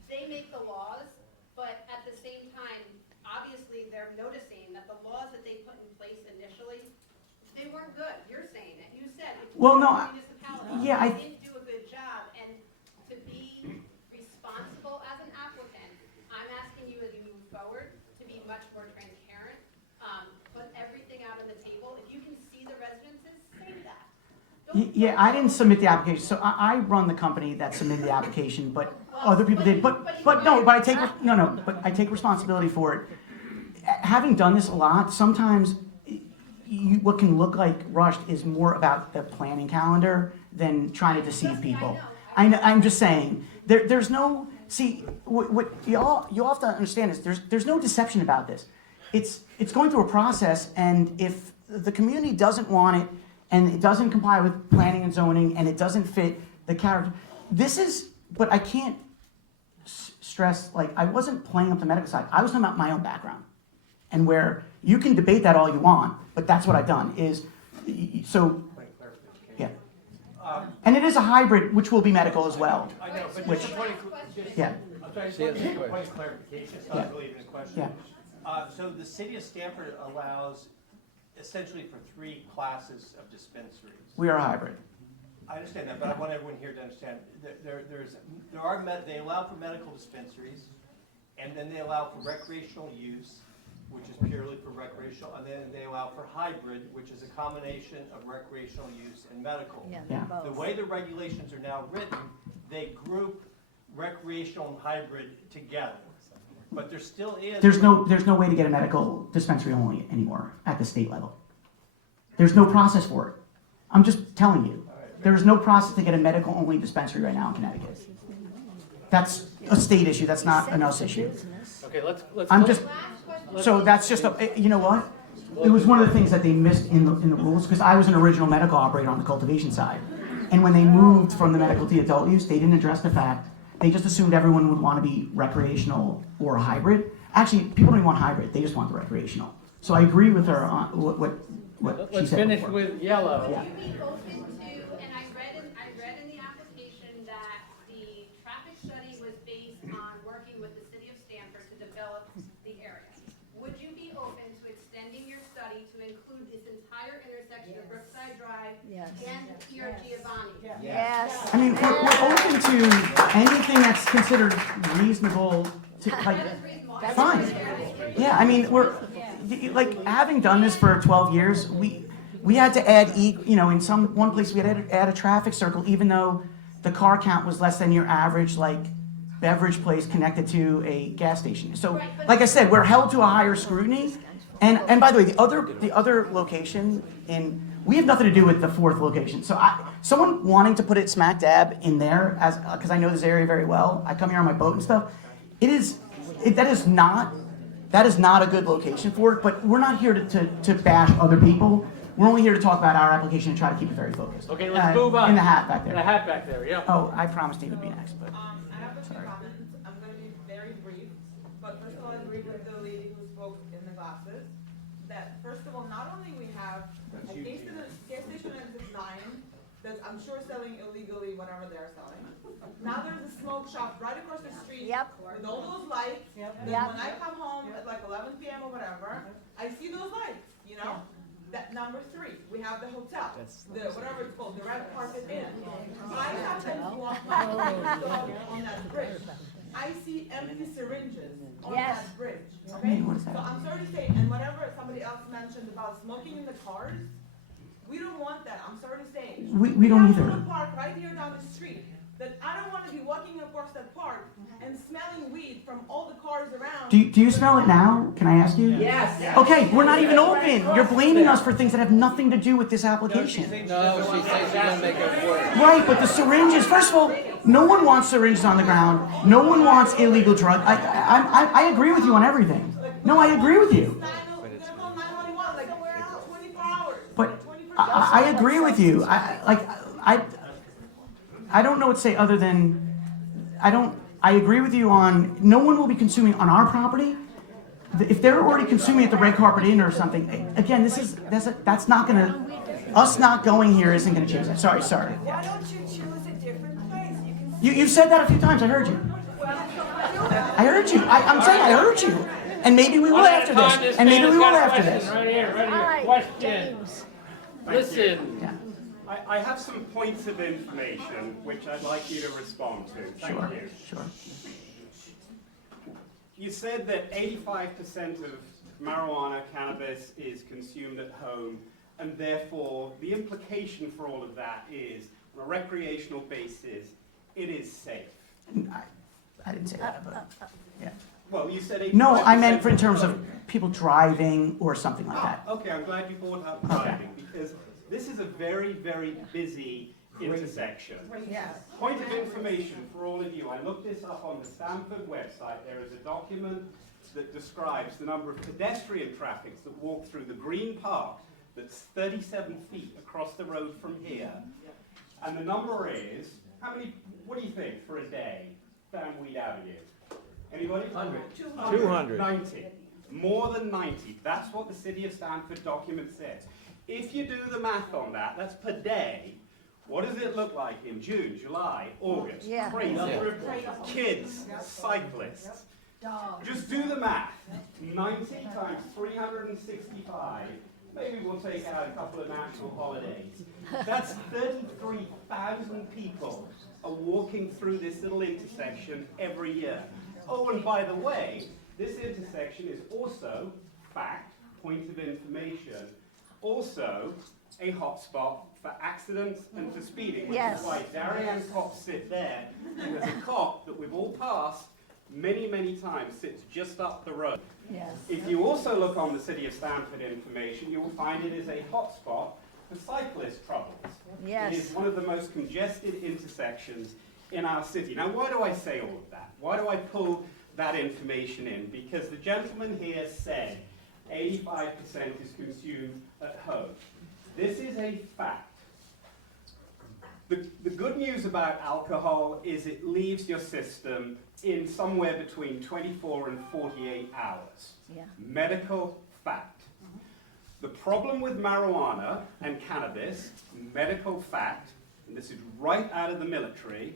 they make the laws, but at the same time, obviously, they're noticing that the laws that they put in place initially, they weren't good. You're saying it. You said it. Well, no, Municipality, yeah, they didn't do a good job, and to be responsible as an applicant, I'm asking you as you move forward to be much more transparent, put everything out on the table. If you can see the residences, say that. Yeah, I didn't submit the application, so I run the company that submitted the application, but other people did. But I take responsibility for it. Having done this a lot, sometimes what can look like rushed is more about the planning calendar than trying to deceive people. I'm just saying, there's no, see, what you have to understand is there's no deception about this. It's going through a process, and if the community doesn't want it, and it doesn't comply with planning and zoning, and it doesn't fit the character, but I can't stress, like, I wasn't playing up the medical side. I was talking about my own background. And where you can debate that all you want, but that's what I've done is, so, yeah. And it is a hybrid, which will be medical as well. I know, but Which, just a point yeah. I'm sorry, just want to make a point of clarification, it's not really even a question. Yeah. So the city of Stamford allows essentially for 3 classes of dispensaries. We are a hybrid. I understand that, but I want everyone here to understand, they allow for medical dispensaries, and then they allow for recreational use, which is purely for recreational, and then they allow for hybrid, which is a combination of recreational use and medical. Yeah. The way the regulations are now written, they group recreational and hybrid together. But there still is. There's no way to get a medical dispensary only anymore at the state level. There's no process for it. I'm just telling you. There's no process to get a medical only dispensary right now in Connecticut. That's a state issue. That's not an us issue. Okay, let's. I'm just, so that's just you know what? It was one of the things that they missed in the rules, because I was an original medical operator on the cultivation side. And when they moved from the medical to adult use, they didn't address the fact, they just assumed everyone would want to be recreational or hybrid. Actually, people don't even want hybrid, they just want the recreational. So I agree with her on what she said. Let's finish before. with yellow. Yeah. Would you be open to, and I read in the application that the traffic study was based on working with the city of Stamford to develop the area. Would you be open to extending your study to include this entire intersection of Brookside Drive and Pier Giovanni? Yes. I mean, we're open to anything that's considered reasonable to, like, fine. Yeah, I mean, we're, like, having done this for 12 years, we had to add, in one place we had to add a traffic circle, even though the car count was less than your average, like, beverage place connected to a gas station. So, like I said, we're held to a higher scrutiny. And by the way, the other location we have nothing to do with the 4th location. So someone wanting to put it smack dab in there, because I know this area very well, I come here on my boat and stuff, that is not a good location for it, but we're not here to bash other people. We're only here to talk about our application and try to keep it very focused. Okay, let's move on. In the hat back there. The hat back there, yeah. Oh, I promised he would be next, but. I have a few comments. I'm gonna be very brief, but first of all, I agree with the lady who spoke in the glasses, that first of all, not only we have a gas station exit 9, that's I'm sure selling illegally whatever they're selling. Now there's a smoke shop right across the street with all those lights. That when I come home at like 11 p.m. or whatever, I see those lights, That number 3, we have the hotel, whatever it's called, the Red Carpet Inn. I happen to walk my dog on that bridge. I see empty syringes on that bridge. Okay? So I'm sorry to say, and whatever somebody else mentioned about smoking in the cars, we don't want that. I'm sorry to say. We don't have either. a little park right here down the street. that I don't wanna be walking across that park and smelling weed from all the cars around. Do you smell it now? Can I ask you? Yes. Okay, we're not even open. You're blaming us for things that have nothing to do with this application. No, she says she's gonna make it work. Right, but the syringes, first of all, no one wants syringes on the ground. No one wants illegal drug. I agree with you on everything. No, I agree with you. But I agree with you. I don't know what to say other than, I agree with you on, no one will be consuming on our property. If they're already consuming at the Red Carpet Inn or something, again, that's not gonna, us not going here isn't gonna change that. Sorry. Why don't you choose a different place? You've said that a few times, I heard you. I heard you, I'm saying I heard you. And maybe we will after this, and maybe we will after this. Right here, question. Listen. Yeah. I have some points of information which I'd like you to respond to. Thank you. Sure. You said that 85% of marijuana, cannabis is consumed at home, and therefore the implication for all of that is, on a recreational basis, it is safe. I didn't say that, but, yeah. Well, you said 85%. No, I meant in terms of people driving or something like that. Okay, I'm glad you brought up driving, because this is a very, very busy intersection. Yes. Point of information for all of you, I looked this up on the Stanford website. There is a document that describes the number of pedestrian traffics that walk through the Green Park that's 37 feet across the road from here. And the number is, what do you think for a day, found weed out of you? Anybody? 200. 90. More than 90. That's what the City of Stanford document says. If you do the math on that, that's per day. What does it look like in June, July, August? Yeah. Crazy. Kids, cyclists. Just do the math. 90 times 365. Maybe we'll take out a couple of national holidays. That's 33,000 people are walking through this little intersection every year. Oh, and by the way, this intersection is also, fact, point of information, also a hotspot for accidents and for speeding, which is why Darien cops sit there, and there's a cop that we've all passed many, many times, sits just up the road. Yes. If you also look on the City of Stanford information, you will find it is a hotspot for cyclist troubles. Yes. It is one of the most congested intersections in our city. Now, why do I say all of that? Why do I pull that information in? Because the gentleman here said 85% is consumed at home. This is a fact. The good news about alcohol is it leaves your system in somewhere between 24 and 48 hours. Yeah. Medical fact. The problem with marijuana and cannabis, medical fact, and this is right out of the military,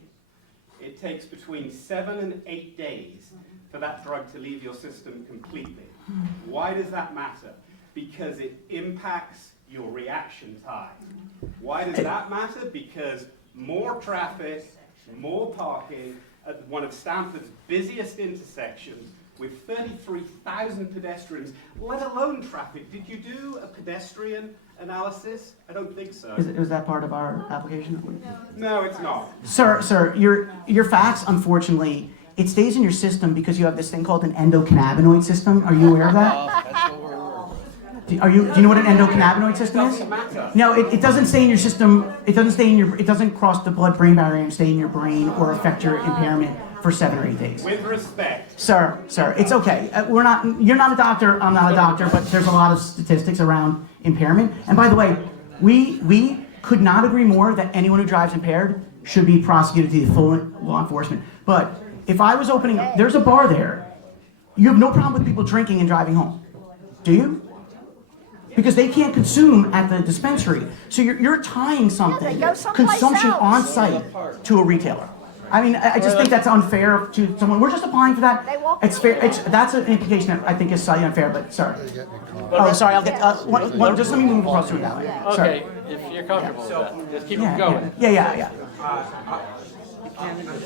it takes between 7 and 8 days for that drug to leave your system completely. Why does that matter? Because it impacts your reaction time. Why does that matter? Because more traffic, more parking at one of Stanford's busiest intersections with 33,000 pedestrians, let alone traffic. Did you do a pedestrian analysis? I don't think so. Is that part of our application? No, it's not. Sir, your facts, unfortunately, it stays in your system because you have this thing called an endocannabinoid system. Are you aware of that? That's what we're working. Do you know what an endocannabinoid system is? Doesn't matter. No, it doesn't stay in your system. It doesn't cross the blood-brain barrier and stay in your brain or affect your impairment for 7 or 8 days. With respect. Sir, it's okay. You're not a doctor, I'm not a doctor, but there's a lot of statistics around impairment. And by the way, we could not agree more that anyone who drives impaired should be prosecuted to the full law enforcement. But if I was opening up, there's a bar there. You have no problem with people drinking and driving home. Do you? Because they can't consume at the dispensary. So you're tying something, consumption on site, to a retailer. I mean, I just think that's unfair to someone. We're just applying for that. It's fair. That's an implication that I think is slightly unfair, but sorry. Oh, sorry, I'll get, just let me move across to it that way. Okay, if you're comfortable with that, just keep it going. Yeah.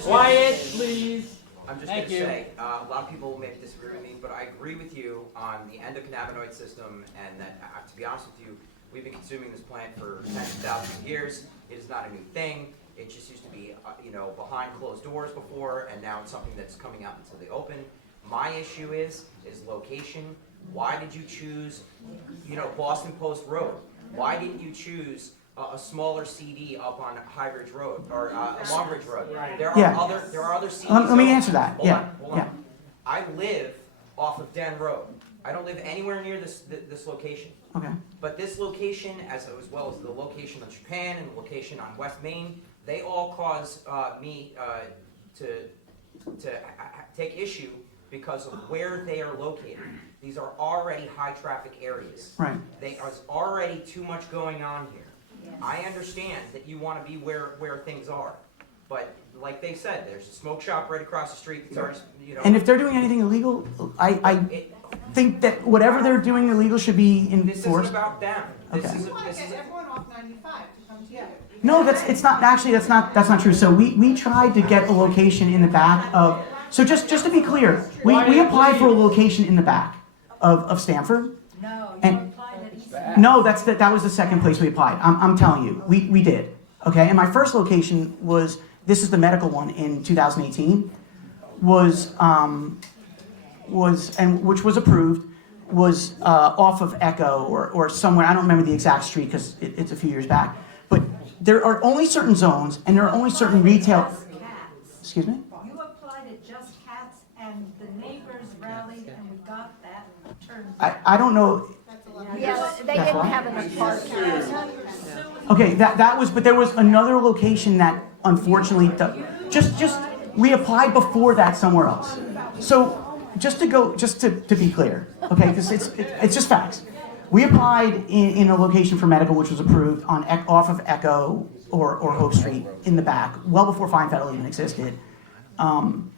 Quiet, please. I'm just going to say, a lot of people may disagree with me, but I agree with you on the endocannabinoid system, and that, to be honest with you, we've been consuming this plant for 10,000 years. It is not a new thing. It just used to be, behind closed doors before, and now it's something that's coming out into the open. My issue is location. Why did you choose, Boston Post Road? Why didn't you choose a smaller CD up on High Ridge Road, or Long Ridge Road? There are other CDs. Let me answer that. Hold on. I live off of Den Road. I don't live anywhere near this location. Okay. But this location, as well as the location on Japan and the location on West Main, they all cause me to take issue because of where they are located. These are already high-traffic areas. Right. There's already too much going on here. I understand that you want to be where things are, but like they said, there's a smoke shop right across the street. It's already, And if they're doing anything illegal, I think that whatever they're doing illegal should be This isn't enforced. about them. This Okay. is You want this to is get everyone off 95 to come to you. No, it's not, actually, that's not true. So we tried to get a location in the back of, so just to be clear, we applied for a location in the back of Stamford. No, And- applied at East. No, that was the second place we applied. I'm telling you, we did. Okay, and my first location was, this is the medical one in 2018, which was approved, was off of Echo or somewhere, I don't remember the exact street because it's a few years back. But there are only certain zones and there are only certain retail, excuse me? You applied at Just Cats and the neighbors rallied and we got that turned. I don't know, Yeah, they That's didn't why? have enough parking. okay, that was, but there was another location that unfortunately, we applied before that somewhere else. So, just to be clear, okay, because it's just facts. We applied in a location for medical which was approved off of Echo or Hope Street in the back, well before Fine Federal even existed. And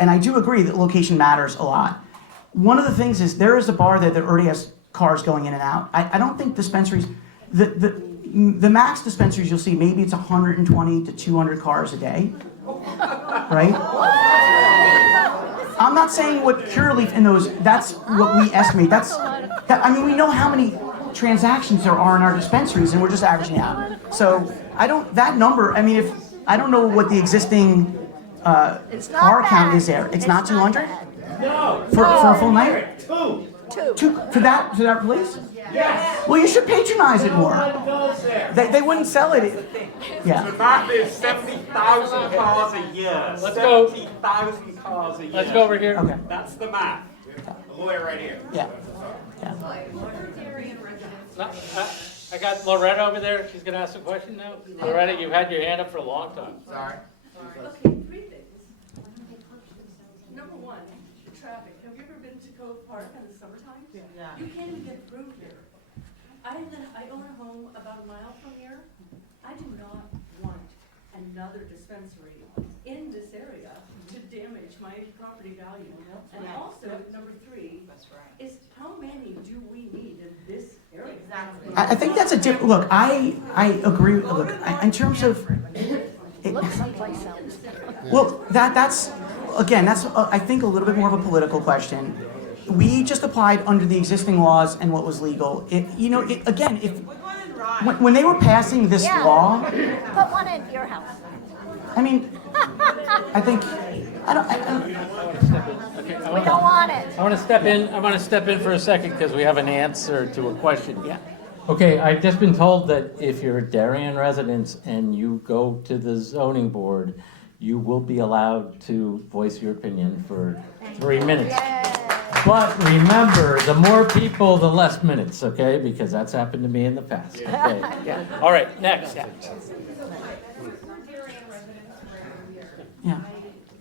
I do agree that location matters a lot. One of the things is there is a bar there that already has cars going in and out. I don't think dispensaries, the max dispensaries you'll see, maybe it's 120 to 200 cars a day, right? I'm not saying what Curaleaf in those, that's what we estimate. We know how many transactions there are in our dispensaries and we're just averaging out. So that number, I don't know what the existing car count is there. It's not 200? No. For a full night? Two. For that place? Yes. Well, you should patronize it more. No one goes there. They wouldn't sell it. Yeah. The math is 70,000 cars a year. Let's go. 70,000 cars a year. Let's go over here. Okay. That's the math. The lawyer right here. Yeah. No, I got Loretta over there. She's gonna ask a question now. Loretta, you've had your hand up for a long time. Sorry. Okay, 3 things. Number one, traffic. Have you ever been to Cove Park in the summertime? Yeah. You can't even get through here. I own a home about a mile from here. I do not want another dispensary in this area to damage my property value. And also, number 3, is how many do we need in this area? Exactly. I think that's a different, look, I agree, look, in terms of, Look someplace else. well, that's, I think, a little bit more of a political question. We just applied under the existing laws and what was legal. When they were passing this law, Put one in your house. I think, I don't, We don't want it. I want to step in for a second because we have an answer to a question. yeah. Okay, I've just been told that if you're a Darien resident and you go to the zoning board, you will be allowed to voice your opinion for 3 minutes. But remember, the more people, the less minutes, okay? Because that's happened to me in the past. Okay. All right, next. Yeah.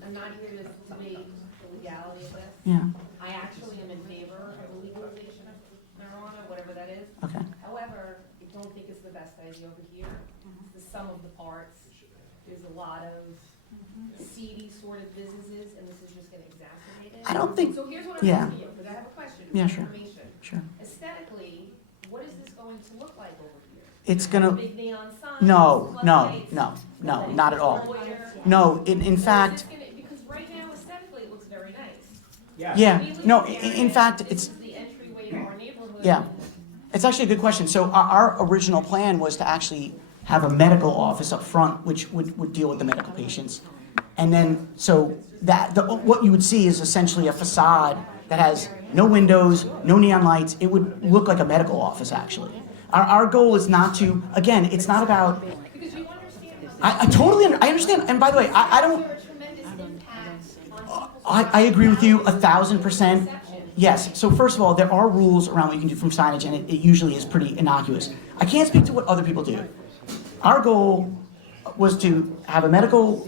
I'm not here to debate the legality of this. Yeah. I actually am in favor of the legalization of marijuana, whatever that is. Okay. However, I don't think it's the best idea over here. It's the sum of the parts. There's a lot of seedy sort of businesses, and this is just gonna exacerbate it. I don't think- So here's what I'm yeah. asking you, because I have a question, Yeah, for sure. information. Sure. Aesthetically, what is this going to look like over here? It's Like gonna, Big neon signs? no, floodlights, not at all. foyer? No, in Is fact, this gonna- because right now aesthetically it looks very nice. yeah, no, in fact, This it's, is the entryway to our neighborhood. yeah. It's actually a good question. So our original plan was to actually have a medical office up front, which would deal with the medical patients. And then, so what you would see is essentially a facade that has no windows, no neon lights. It would look like a medical office, actually. Our goal is not to, again, it's not about, I understand, and by the way, I agree with you 1,000%. Yes, so first of all, there are rules around what you can do from signage, and it usually is pretty innocuous. I can't speak to what other people do. Our goal was to have a medical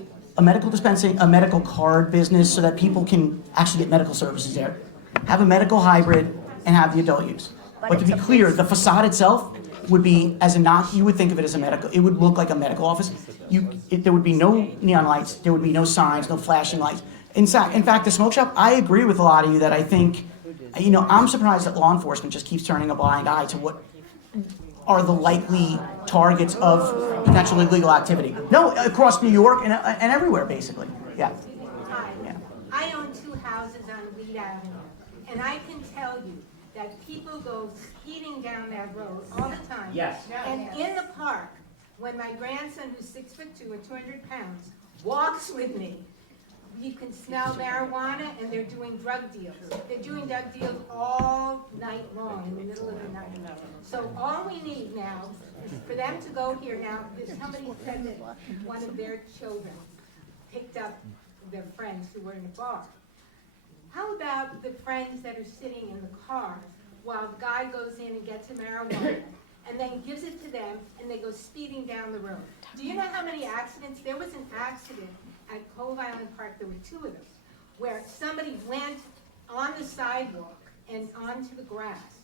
dispensing, a medical card business so that people can actually get medical services there. Have a medical hybrid and have the adult use. But to be clear, the facade itself would be you would think of it as a medical, it would look like a medical office. There would be no neon lights, there would be no signs, no flashing lights. In fact, the smoke shop, I agree with a lot of you that I think, I'm surprised that law enforcement just keeps turning a blind eye to what are the likely targets of potentially illegal activity. No, across New York and everywhere, basically. Yeah. Hi. Yeah. I own 2 houses on Weed Avenue, and I can tell you that people go speeding down that road all the time. Yes. And in the park, when my grandson, who's 6'2" and 200 pounds, walks with me, you can smell marijuana, and they're doing drug deals. They're doing drug deals all night long, in the middle of the night. So all we need now is for them to go here. Now, somebody said that one of their children picked up their friends who were in the bar. How about the friends that are sitting in the car while the guy goes in and gets a marijuana and then gives it to them, and they go speeding down the road? Do you know how many accidents? There was an accident at Cove Island Park, there were 2 of them, where somebody went on the sidewalk and onto the grass,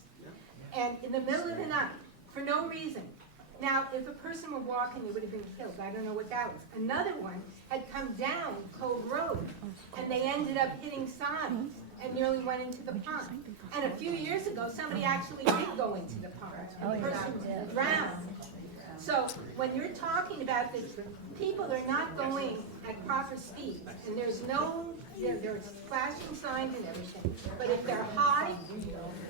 and in the middle of the night, for no reason. Now, if a person were walking, they would have been killed. I don't know what that was. Another one had come down Cove Road, and they ended up hitting signs and nearly went into the pond. And a few years ago, somebody actually did go into the pond, and the person drowned. So when you're talking about this, people are not going at proper speed, and there's flashing signs and everything. But if they're high,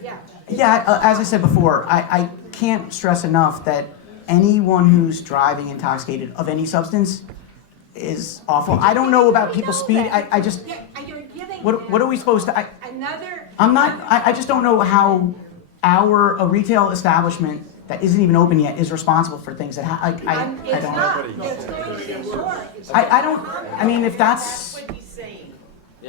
yeah. Yeah, as I said before, I can't stress enough that anyone who's driving intoxicated of any substance is awful. I don't know about people's speed. I just, what are we supposed to, I just don't know how a retail establishment that isn't even open yet is responsible for things that I don't know. I mean, if that's,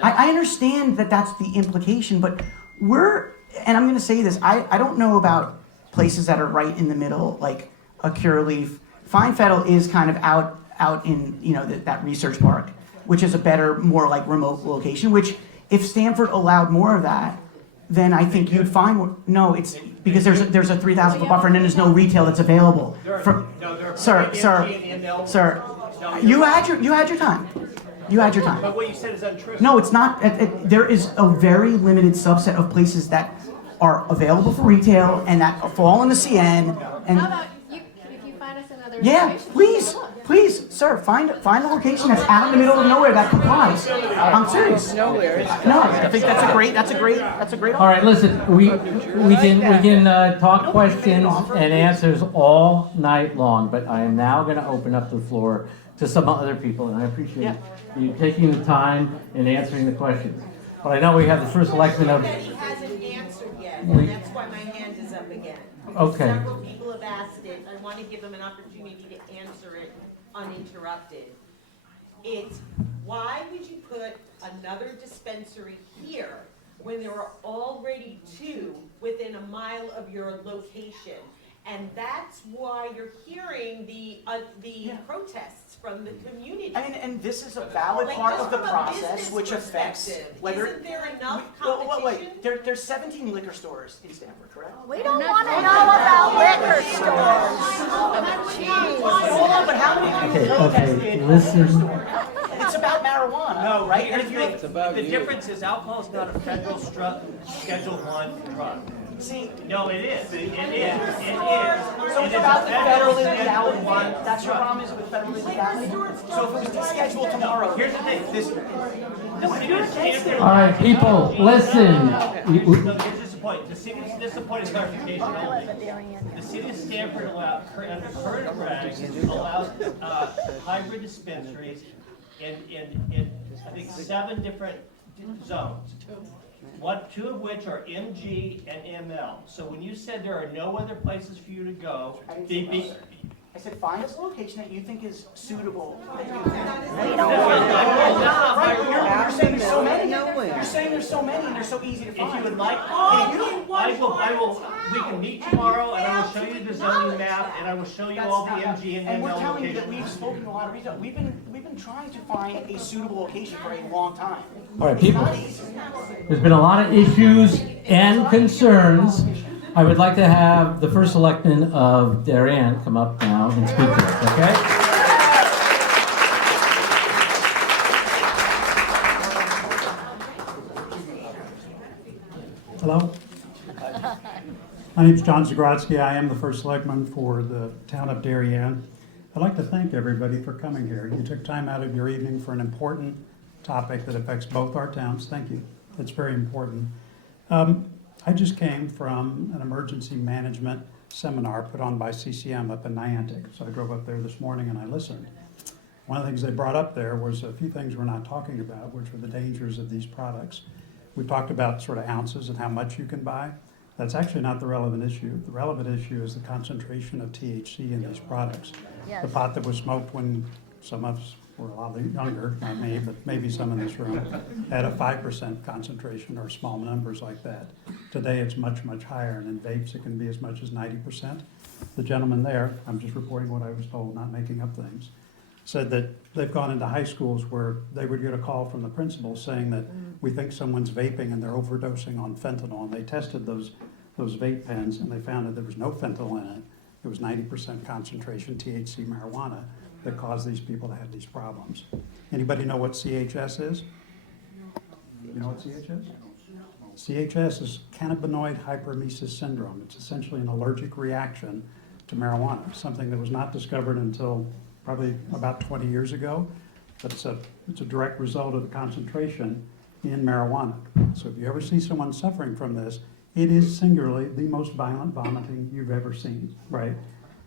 I understand that that's the implication, but and I'm going to say this, I don't know about places that are right in the middle, like a Curaleaf. Fine Fettle is kind of out in, that research park, which is a better, more like remote location, which if Stanford allowed more of that, then I think you'd find, no, it's because there's a 3,000 foot buffer and then there's no retail that's available. Sir, you had your time. You had your time. But what you said is untrue. No, it's not. There is a very limited subset of places that are available for retail and that fall in the CN. And How about if you find us another yeah, please, sir, find a location that's out in the middle of nowhere that complies. I'm serious. No, I think that's a great. All right, listen, we can talk questions and answers all night long, but I am now going to open up the floor to some other people, and I appreciate you taking the time and answering the questions. But I know we have the first election of. He hasn't answered yet, and that's why my hand is up again. Okay. Several people have asked it. I want to give them an opportunity to answer it uninterrupted. It's, why would you put another dispensary here when there are already 2 within a mile of your location? And that's why you're hearing the protests from the community. And this is a valid part of the process, which affects whether. Isn't there enough competition? Wait. There's 17 liquor stores in Stanford, correct? We don't want to know about liquor stores. Hold on, but how many people protested? Listen. It's about marijuana, No, right? right? And if you The difference is alcohol is not a federal Schedule I drug. see, No, it is. It is. so it's about the federal legality. That's your problem is with federal legality. So if it was descheduled tomorrow, Here's the thing. no, you're against it. All right, people, listen. point, this is a point of clarification only. The city of Stamford under current regs allows hybrid dispensaries in I think 7 different zones. Two of which are MG and ML. So when you said there are no other places for you to go, I said, find us a location that you think is suitable. You're saying there's so many. You're saying there's so many and they're so easy to find. If you would like, we can meet tomorrow and I will show you the zoning map and I will show you all the MG and And we're ML telling you that locations. we've spoken to a lot of retail. We've been trying to find a suitable location for a long time. All right, It's people, not easy. there's been a lot of issues and concerns. I would like to have the first selectman of Darien come up now and speak to us, okay? Hello. My name is John Zagrodsky. I am the first selectman for the town of Darien. I'd like to thank everybody for coming here. You took time out of your evening for an important topic that affects both our towns. Thank you. It's very important. I just came from an emergency management seminar put on by CCM up in Niantic. So I drove up there this morning and I listened. One of the things they brought up there was a few things we're not talking about, which were the dangers of these products. We talked about sort of ounces and how much you can buy. That's actually not the relevant issue. The relevant issue is the concentration of THC in these products. Yes. The pot that was smoked when some of us were a lot younger, not me, but maybe some in this room, had a 5% concentration or small numbers like that. Today it's much, much higher, and in vapes it can be as much as 90%. The gentleman there, I'm just reporting what I was told, not making up things, said that they've gone into high schools where they would get a call from the principal saying that we think someone's vaping and they're overdosing on fentanyl, and they tested those vape pens and they found that there was no fentanyl in it. It was 90% concentration THC marijuana that caused these people to have these problems. Anybody know what CHS is? You know what CHS is? CHS is cannabinoid hyperemesis syndrome. It's essentially an allergic reaction to marijuana, something that was not discovered until probably about 20 years ago, but it's a direct result of the concentration in marijuana. So if you ever see someone suffering from this, it is singularly the most violent vomiting you've ever seen, right?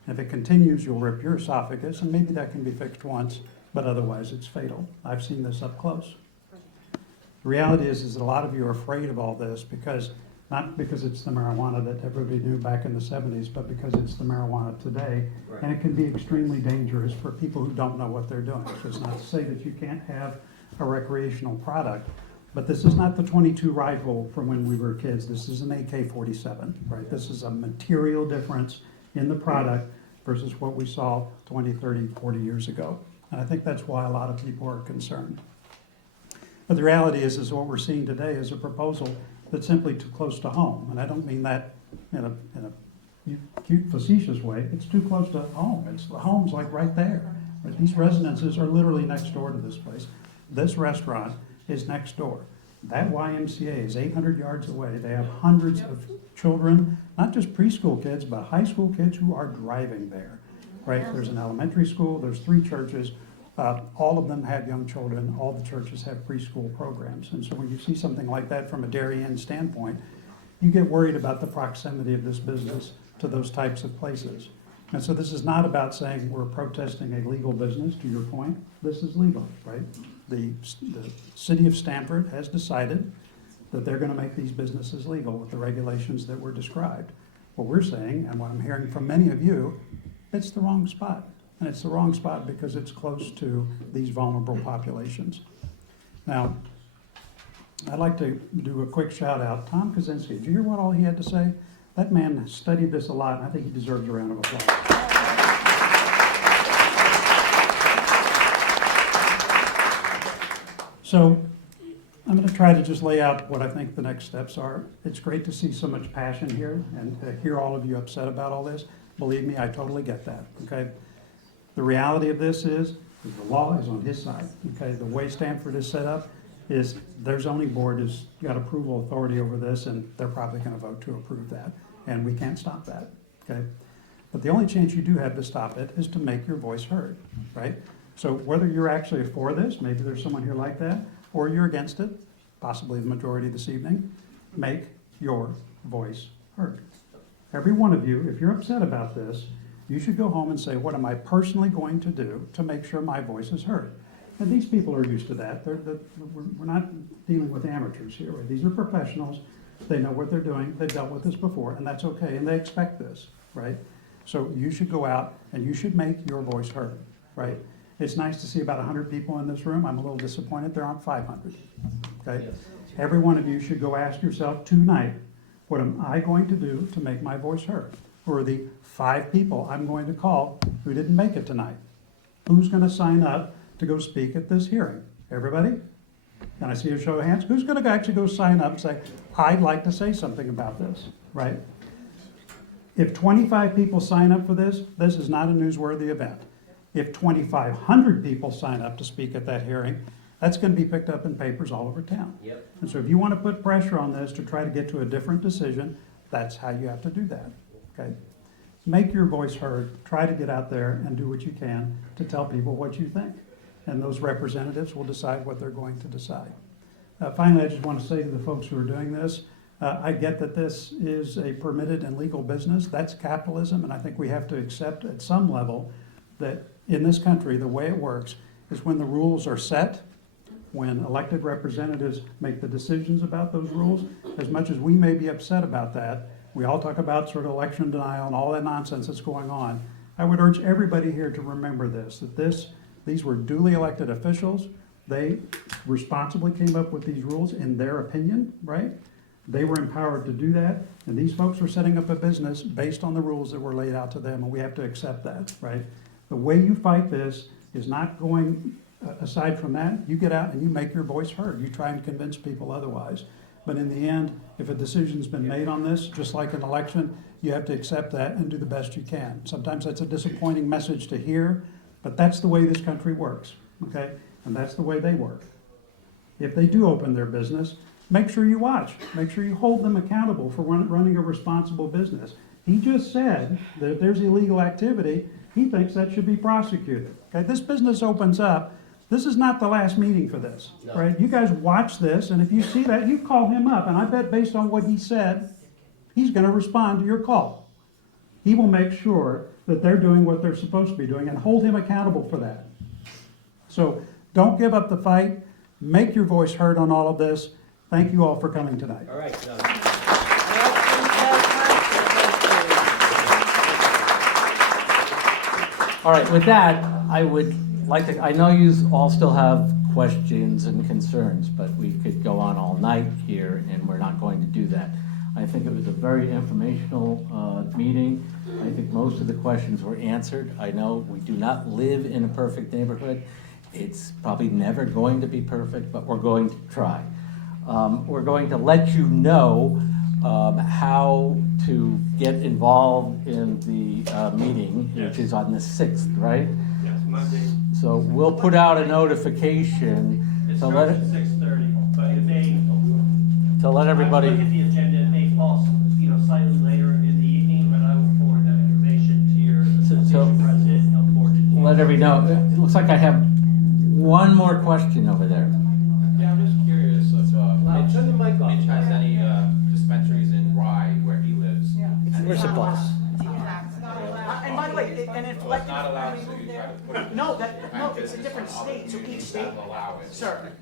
If it continues, you'll rip your esophagus, and maybe that can be fixed once, but otherwise it's fatal. I've seen this up close. The reality is that a lot of you are afraid of all this because, not because it's the marijuana that everybody knew back in the 70s, but because it's the marijuana today, Right. and it can be extremely dangerous for people who don't know what they're doing. So it's not to say that you can't have a recreational product, but this is not the .22 rifle from when we were kids. This is an AK-47, right? This is a material difference in the product versus what we saw 20, 30, 40 years ago. And I think that's why a lot of people are concerned. But the reality is what we're seeing today is a proposal that's simply too close to home. And I don't mean that in a cute, facetious way. It's too close to home. The home's like right there. Right? These residences are literally next door to this place. This restaurant is next door. That YMCA is 800 yards away. They have hundreds of children, not just preschool kids, but high school kids who are driving there, right? There's an elementary school, there's 3 churches. All of them have young children. All the churches have preschool programs. And so when you see something like that from a Darien standpoint, you get worried about the proximity of this business to those types of places. And so this is not about saying we're protesting a legal business, to your point. This is legal, right? The city of Stamford has decided that they're going to make these businesses legal with the regulations that were described. What we're saying, and what I'm hearing from many of you, it's the wrong spot. And it's the wrong spot because it's close to these vulnerable populations. Now, I'd like to do a quick shout out. Tom Kaczynski, did you hear what all he had to say? That man studied this a lot, and I think he deserves a round of applause. So I'm going to try to just lay out what I think the next steps are. It's great to see so much passion here and to hear all of you upset about all this. Believe me, I totally get that, okay? The reality of this is the law is on his side, okay? The way Stamford is set up is their zoning board has got approval authority over this, and they're probably going to vote to approve that, and we can't stop that, okay? But the only chance you do have to stop it is to make your voice heard, right? So whether you're actually for this, maybe there's someone here like that, or you're against it, possibly the majority this evening, make your voice heard. Every one of you, if you're upset about this, you should go home and say, what am I personally going to do to make sure my voice is heard? And these people are used to that. We're not dealing with amateurs here. Right? These are professionals. They know what they're doing. They've dealt with this before, and that's okay. And they expect this, right? So you should go out and you should make your voice heard, right? It's nice to see about 100 people in this room. I'm a little disappointed there aren't 500, okay? Every one of you should go ask yourself tonight, what am I going to do to make my voice heard? Who are the 5 people I'm going to call who didn't make it tonight? Who's going to sign up to go speak at this hearing? Everybody? Can I see a show of hands? Who's going to actually go sign up and say, I'd like to say something about this, right? If 25 people sign up for this, this is not a newsworthy event. If 2,500 people sign up to speak at that hearing, that's going to be picked up in papers all over town. Yep. And so if you want to put pressure on this to try to get to a different decision, that's how you have to do that, okay? Make your voice heard, try to get out there and do what you can to tell people what you think. And those representatives will decide what they're going to decide. Finally, I just want to say to the folks who are doing this, I get that this is a permitted and legal business. That's capitalism, and I think we have to accept at some level that in this country, the way it works is when the rules are set, when elected representatives make the decisions about those rules, as much as we may be upset about that, we all talk about sort of election denial and all that nonsense that's going on. I would urge everybody here to remember this, that these were duly elected officials. They responsibly came up with these rules in their opinion, right? They were empowered to do that, and these folks were setting up a business based on the rules that were laid out to them, and we have to accept that, right? The way you fight this is not going aside from that. You get out and you make your voice heard. You try and convince people otherwise. But in the end, if a decision's been made on this, just like an election, you have to accept that and do the best you can. Sometimes that's a disappointing message to hear, but that's the way this country works, okay? And that's the way they work. If they do open their business, make sure you watch. Make sure you hold them accountable for running a responsible business. He just said that if there's illegal activity, he thinks that should be prosecuted. Okay, this business opens up. This is not the last meeting for this, right? You guys watch this, and if you see that, you call him up, and I bet based on what he said, he's going to respond to your call. He will make sure that they're doing what they're supposed to be doing and hold him accountable for that. So don't give up the fight. Make your voice heard on all of this. Thank you all for coming tonight. All right. All right, with that, I would like to, I know you all still have questions and concerns, but we could go on all night here, and we're not going to do that. I think it was a very informational meeting. I think most of the questions were answered. I know we do not live in a perfect neighborhood. It's probably never going to be perfect, but we're going to try. We're going to let you know how to get involved in the meeting, which is on the 6th, right? Yes, Monday. So we'll put out a notification It to let starts at 6:30, but it may. To let everybody. I look at the agenda, it may fall, slightly later in the evening, but I will forward that information to your association president, and he'll forward it to you. Let everybody know. It looks like I have one more question over there. Yeah, I'm just curious if Turn the mic off. Mitch has any dispensaries in Rye where he lives. We're supposed. And by the way, and if Well, it's not allowed, so you try to put it. No, it's a different state, so each state, Allow it. sir.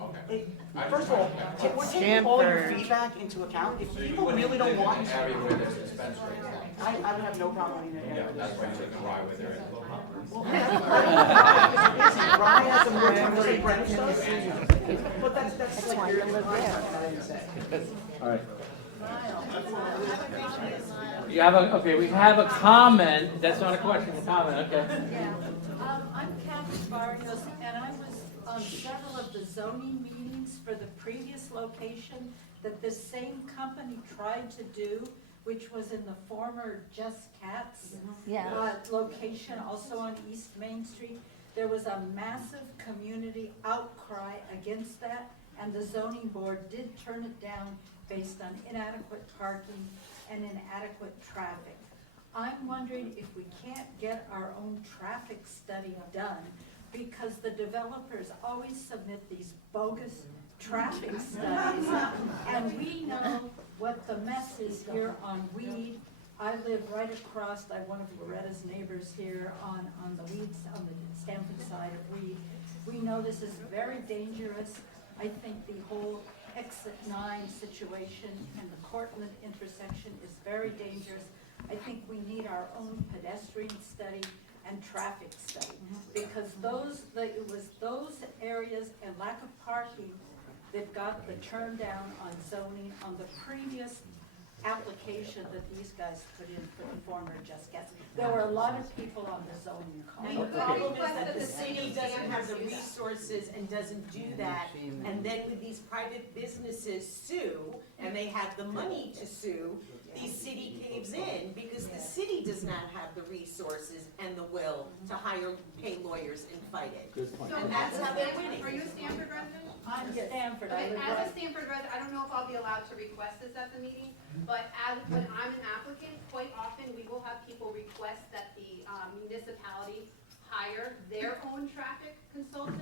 Okay. First of all, we're taking all your feedback into account. If So you people wouldn't really don't live in want, an area where there's dispensaries. I would have no problem in that Yeah, area. that's why you live in Rye where there is. Ryan has some more time to say Brent stuff. But that's like your live there. All right. You have okay, we have a comment. That's not a question, a comment, okay. Yeah. I'm Kathy Barrios, and I was on several of the zoning meetings for the previous location that this same company tried to do, which was in the former Just Cats location, also on East Main Street. There was a massive community outcry against that, and the zoning board did turn it down based on inadequate parking and inadequate traffic. I'm wondering if we can't get our own traffic study done because the developers always submit these bogus traffic studies. And we know what the mess is here on Weed. I live right across, I'm one of Loretta's neighbors here on the Weeds, on the Stamford side of Weed. We know this is very dangerous. I think the whole exit 9 situation and the Cortlandt intersection is very dangerous. I think we need our own pedestrian study and traffic study, because it was those areas and lack of parking that got the turn down on zoning on the previous application that these guys put in for the former Just Gas. There were a lot of people on the zoning call. The problem is that the city doesn't have the resources and doesn't do that, and then when these private businesses sue, and they have the money to sue, the city caves in, because the city does not have the resources and the will to pay lawyers and fight it. And that's how they're winning. Are you a Stamford resident? I'm Stamford. Okay, as a Stamford resident, I don't know if I'll be allowed to request this at the meeting, but when I'm an applicant, quite often we will have people request that the municipality hire their own traffic consultant,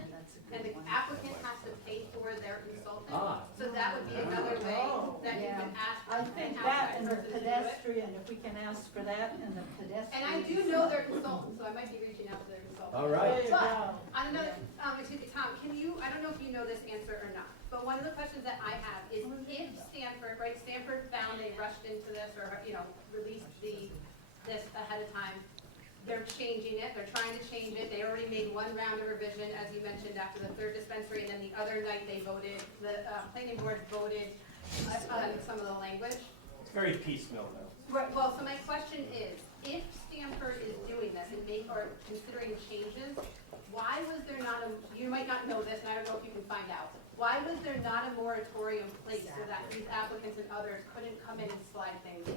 and the applicant has to pay for their consultant. So that would be another way that you can ask I an think that outside and the person to do it. pedestrian, if we can ask for that and the pedestrian. And I do know their consultant, so I might be reaching out to their consultant. All right. But, on another, excuse me, Tom, I don't know if you know this answer or not, but one of the questions that I have is if Stanford, right, Stanford found they rushed into this or, released this ahead of time, they're changing it, they're trying to change it, they already made one round of revision, as you mentioned, after the third dispensary, and then the other night they voted, the planning board voted on some of the language. It's very piecemeal though. Right, well, so my question is, if Stanford is doing this and or considering changes, why was there not you might not know this, and I don't know if you can find out, why was there not a moratorium placed so that these applicants and others couldn't come in and slide things in?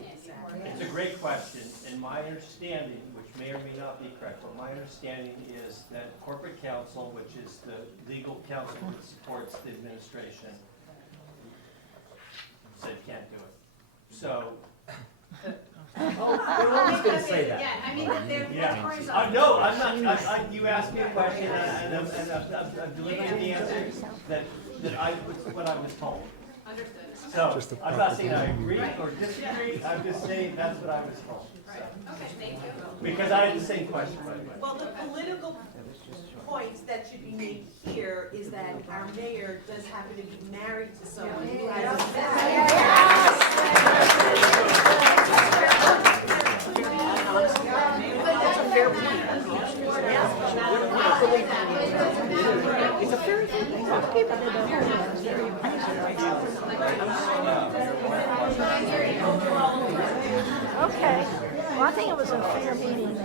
It's a great question, and my understanding, which may or may not be correct, but my understanding is that corporate counsel, which is the legal counsel that supports the administration, said can't do it. So. We're always gonna say that. Yeah, I mean, they're. Yeah. No, I'm not, you asked me a question, and I'm delivering the answer that what I was told. Understood. So, I'm not saying I agree or disagree, I'm just saying that's what I was told. Right, okay, thank you. Because I had the same question, by the way. Well, the political point that should be made here is that our mayor does happen to be married to someone who has That's a fair point. It's a fair point. People that Okay, well, I think it was a fair meeting.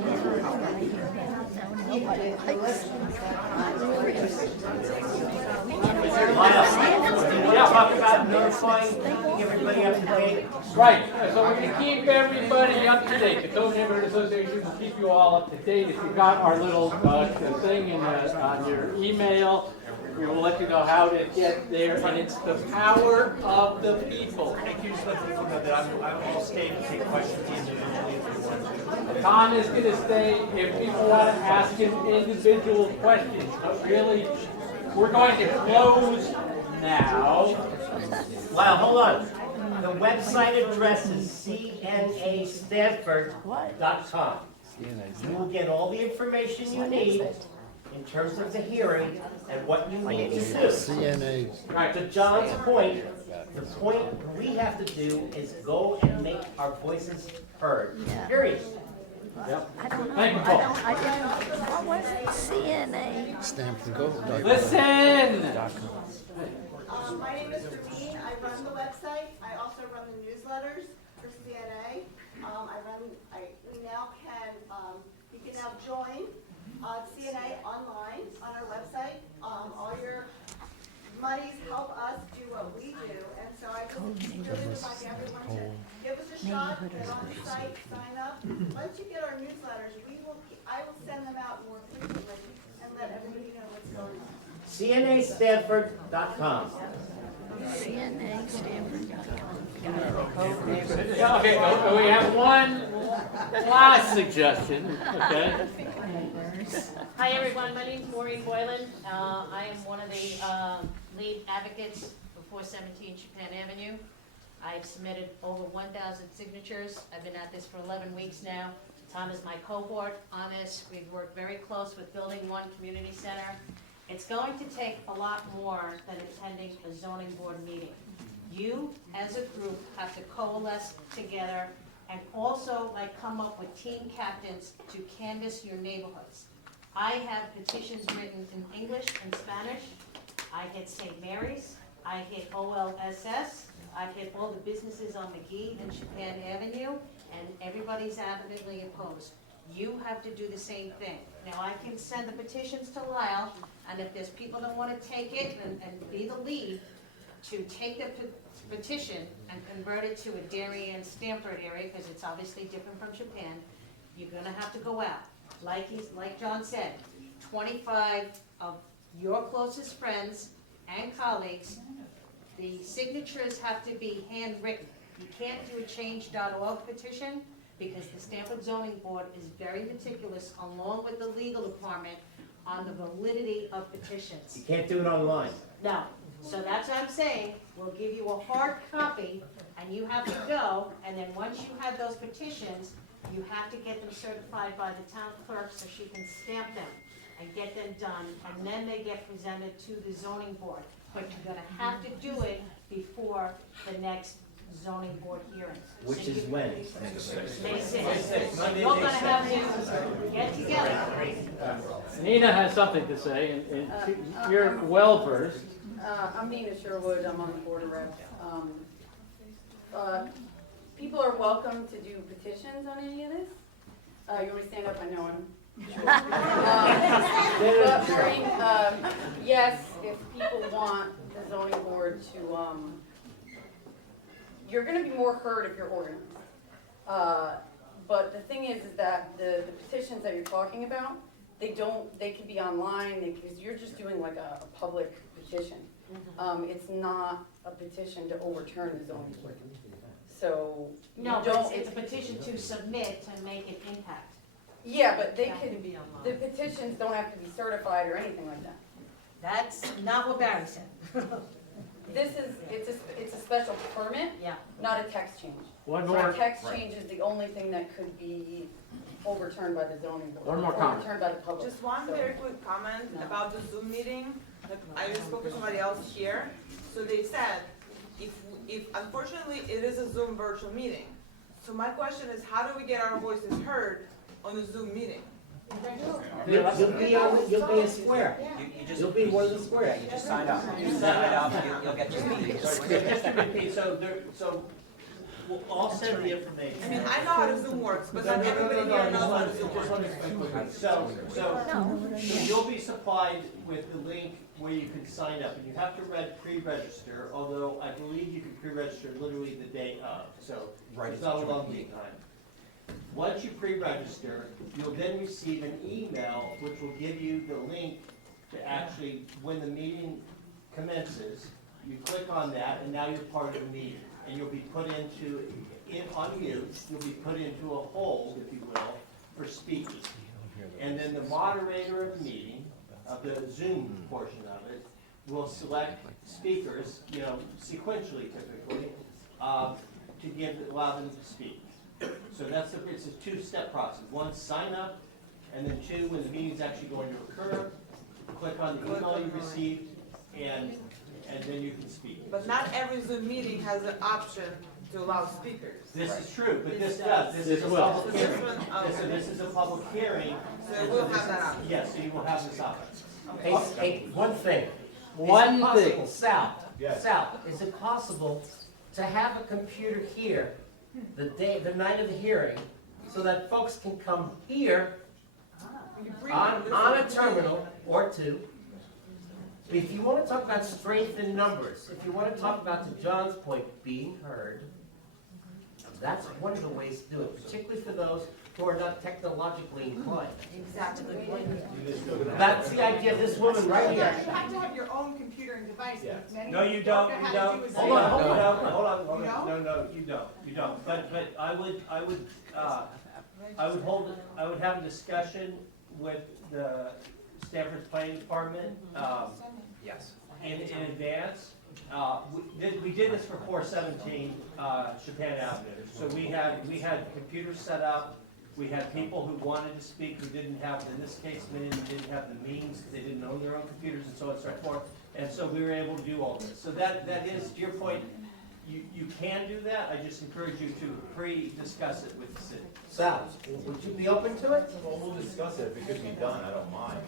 Yeah, talk about notifying, keeping everybody up to date. Right, so we can keep everybody up to date. The Code Neighborhood Association will keep you all up to date. If you got our little thing on your email, we will let you know how to get there, and it's the power of the people. Thank you, just let people know that I'm all staying to take questions individually if you want to. Tom is going to stay if people want to ask him individual questions, but really, we're going to close now. Wow, hold on. The website address is cnastanford.com. You will get all the information you need in terms of the hearing and what you need to do. CNA. Right, to John's point, the point we have to do is go and make our voices heard. Period. Yep. I don't know. Thank you, Paul. What was it? CNA. Stanford. Listen! My name is Rameen. I run the website. I also run the newsletters for CNA. You can now join CNA online on our website. All your monies help us do what we do, and so I just really would like everyone to give us a shot, get on the site, sign up. Once you get our newsletters, I will send them out more frequently and let everybody know what's going on. cnastanford.com. Yeah, okay, we have one last suggestion, okay? Hi, everyone. My name's Maureen Boylan. I am one of the lead advocates for 417 Chapin Avenue. I've submitted over 1,000 signatures. I've been at this for 11 weeks now. Tom is my cohort on this. We've worked very close with Building 1 Community Center. It's going to take a lot more than attending a zoning board meeting. You, as a group, have to coalesce together and also come up with team captains to canvass your neighborhoods. I have petitions written in English and Spanish. I hit St. Mary's, I hit OLSS, I hit all the businesses on McGee and Chapin Avenue, and everybody's adamantly opposed. You have to do the same thing. Now, I can send the petitions to Lyle, and if there's people that want to take it and be the lead to take the petition and convert it to a Darien Stanford area, because it's obviously different from Chapin, you're gonna have to go out. Like John said, 25 of your closest friends and colleagues. The signatures have to be handwritten. You can't do a change.org petition because the Stanford Zoning Board is very meticulous, along with the legal department, on the validity of petitions. You can't do it online. No. So that's what I'm saying. We'll give you a hard copy, and you have to go, and then once you have those petitions, you have to get them certified by the town clerk so she can stamp them and get them done, and then they get presented to the zoning board. But you're gonna have to do it before the next zoning board hearing. Which is when? May 6th. So you're gonna have to get together. Nina has something to say, and you're well versed. I'm Nina Sherwood, I'm on the board of reps. People are welcome to do petitions on any of this. You want me to stand up? I know I'm short. But Maureen, yes, if people want the zoning board to, you're gonna be more heard if you're organized. But the thing is that the petitions that you're talking about, they can be online, because you're just doing like a public petition. It's not a petition to overturn the zoning board. So, No, but it's a petition to submit to make an impact. yeah, but they can be online. The petitions don't have to be certified or anything like that. That's not what Barry said. It's a special permit, not a text change. One So more- a text change is the only thing that could be overturned by the zoning board. One more comment. Overturned by the public. Just one very quick comment about the Zoom meeting. Like, I spoke to somebody else here, so they said, if unfortunately it is a Zoom virtual meeting. So my question is, how do we get our voices heard on a Zoom meeting? You'll be a square. You'll be one of the squares. You just sign up. You sign up, you'll get your meeting. Just to repeat, so we'll all send the information. I mean, I know how the Zoom works, but not everybody here knows how the Zoom works. So you'll be supplied with the link where you can sign up, and you have to pre-register, although I believe you can pre-register literally the day of, so it's not a long lead time. Once you pre-register, you'll then receive an email which will give you the link to actually, when the meeting commences, you click on that, and now you're part of the meeting. And you'll be put on mute, you'll be put into a hold, if you will, for speaking. And then the moderator of the meeting, of the Zoom portion of it, will select speakers, sequentially typically, to allow them to speak. So it's a two-step process. One, sign up, and then two, when the meeting's actually going to occur, click on the email you received, and then you can speak. But not every Zoom meeting has an option to allow speakers. This is true, but this does. This is a public hearing. This is a public hearing. So we'll have that option. Yes, so you will have this option. Hey, one thing. One Is it possible, thing. Sal, is it possible to have a computer here the night of the hearing, so that folks can come here on a terminal or two? If you want to talk about strength in numbers, if you want to talk about, to John's point, being heard, that's one of the ways to do it, particularly for those who are not technologically inclined. Exactly. That's the idea of this woman right here. You have to have your own computer and device. Many No, you don't, know you how to don't. do it. Hold on. No, you don't. But I would have a discussion with the Stanford's Planning Department, Yes. in advance. We did this for 417 Chapin Avenue. So we had computers set up. We had people who wanted to speak who didn't have, in this case, many of them didn't have the means. They didn't own their own computers and so on and so forth. And so we were able to do all this. So that is, to your point, you can do that. I just encourage you to pre-discuss it with the city. Sal, would you be open to it? Well, we'll discuss it. If it could be done, I don't mind.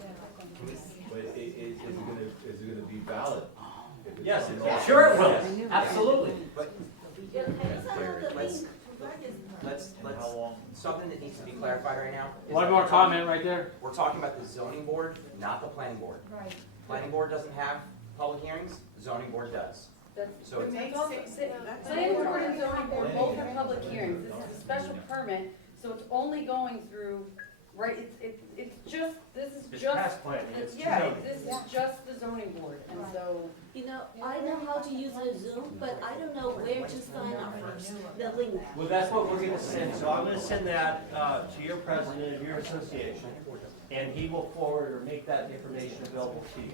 But is it gonna be valid? If it's Yes, done it's wrong? Sure it will, absolutely. But, let's, something that needs to be clarified right now. is One that more we're talking- comment right there. We're talking about the zoning board, not the planning board. Right. Planning board doesn't have public hearings, the zoning board does. So it's, Planning board and zoning board both have public hearings, this is a special permit, so it's only going through, right, it's just, this is It's just. past planning, it's Yeah, zoning. this is just the zoning board, and so. You know, I know how to use a Zoom, but I don't know where to sign up first, the link. Well, that's what we're gonna send. So I'm gonna send that to your president of your association, and he will forward or make that information available to you.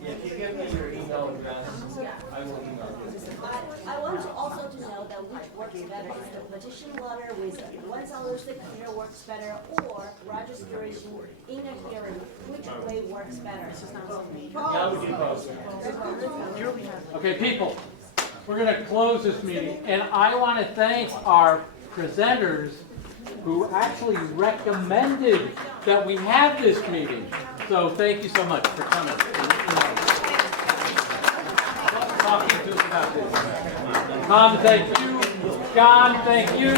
Yeah, if you give me your email address, I will email you. I want to also to know that which works better, is the petition letter with one seller signature works better, or registration in a hearing, which way works better? Yeah, we do both. Okay, people, we're gonna close this meeting, and I want to thank our presenters who actually recommended that we have this meeting. So thank you so much for coming. Talking to us about this. Tom, thank you. John, thank you.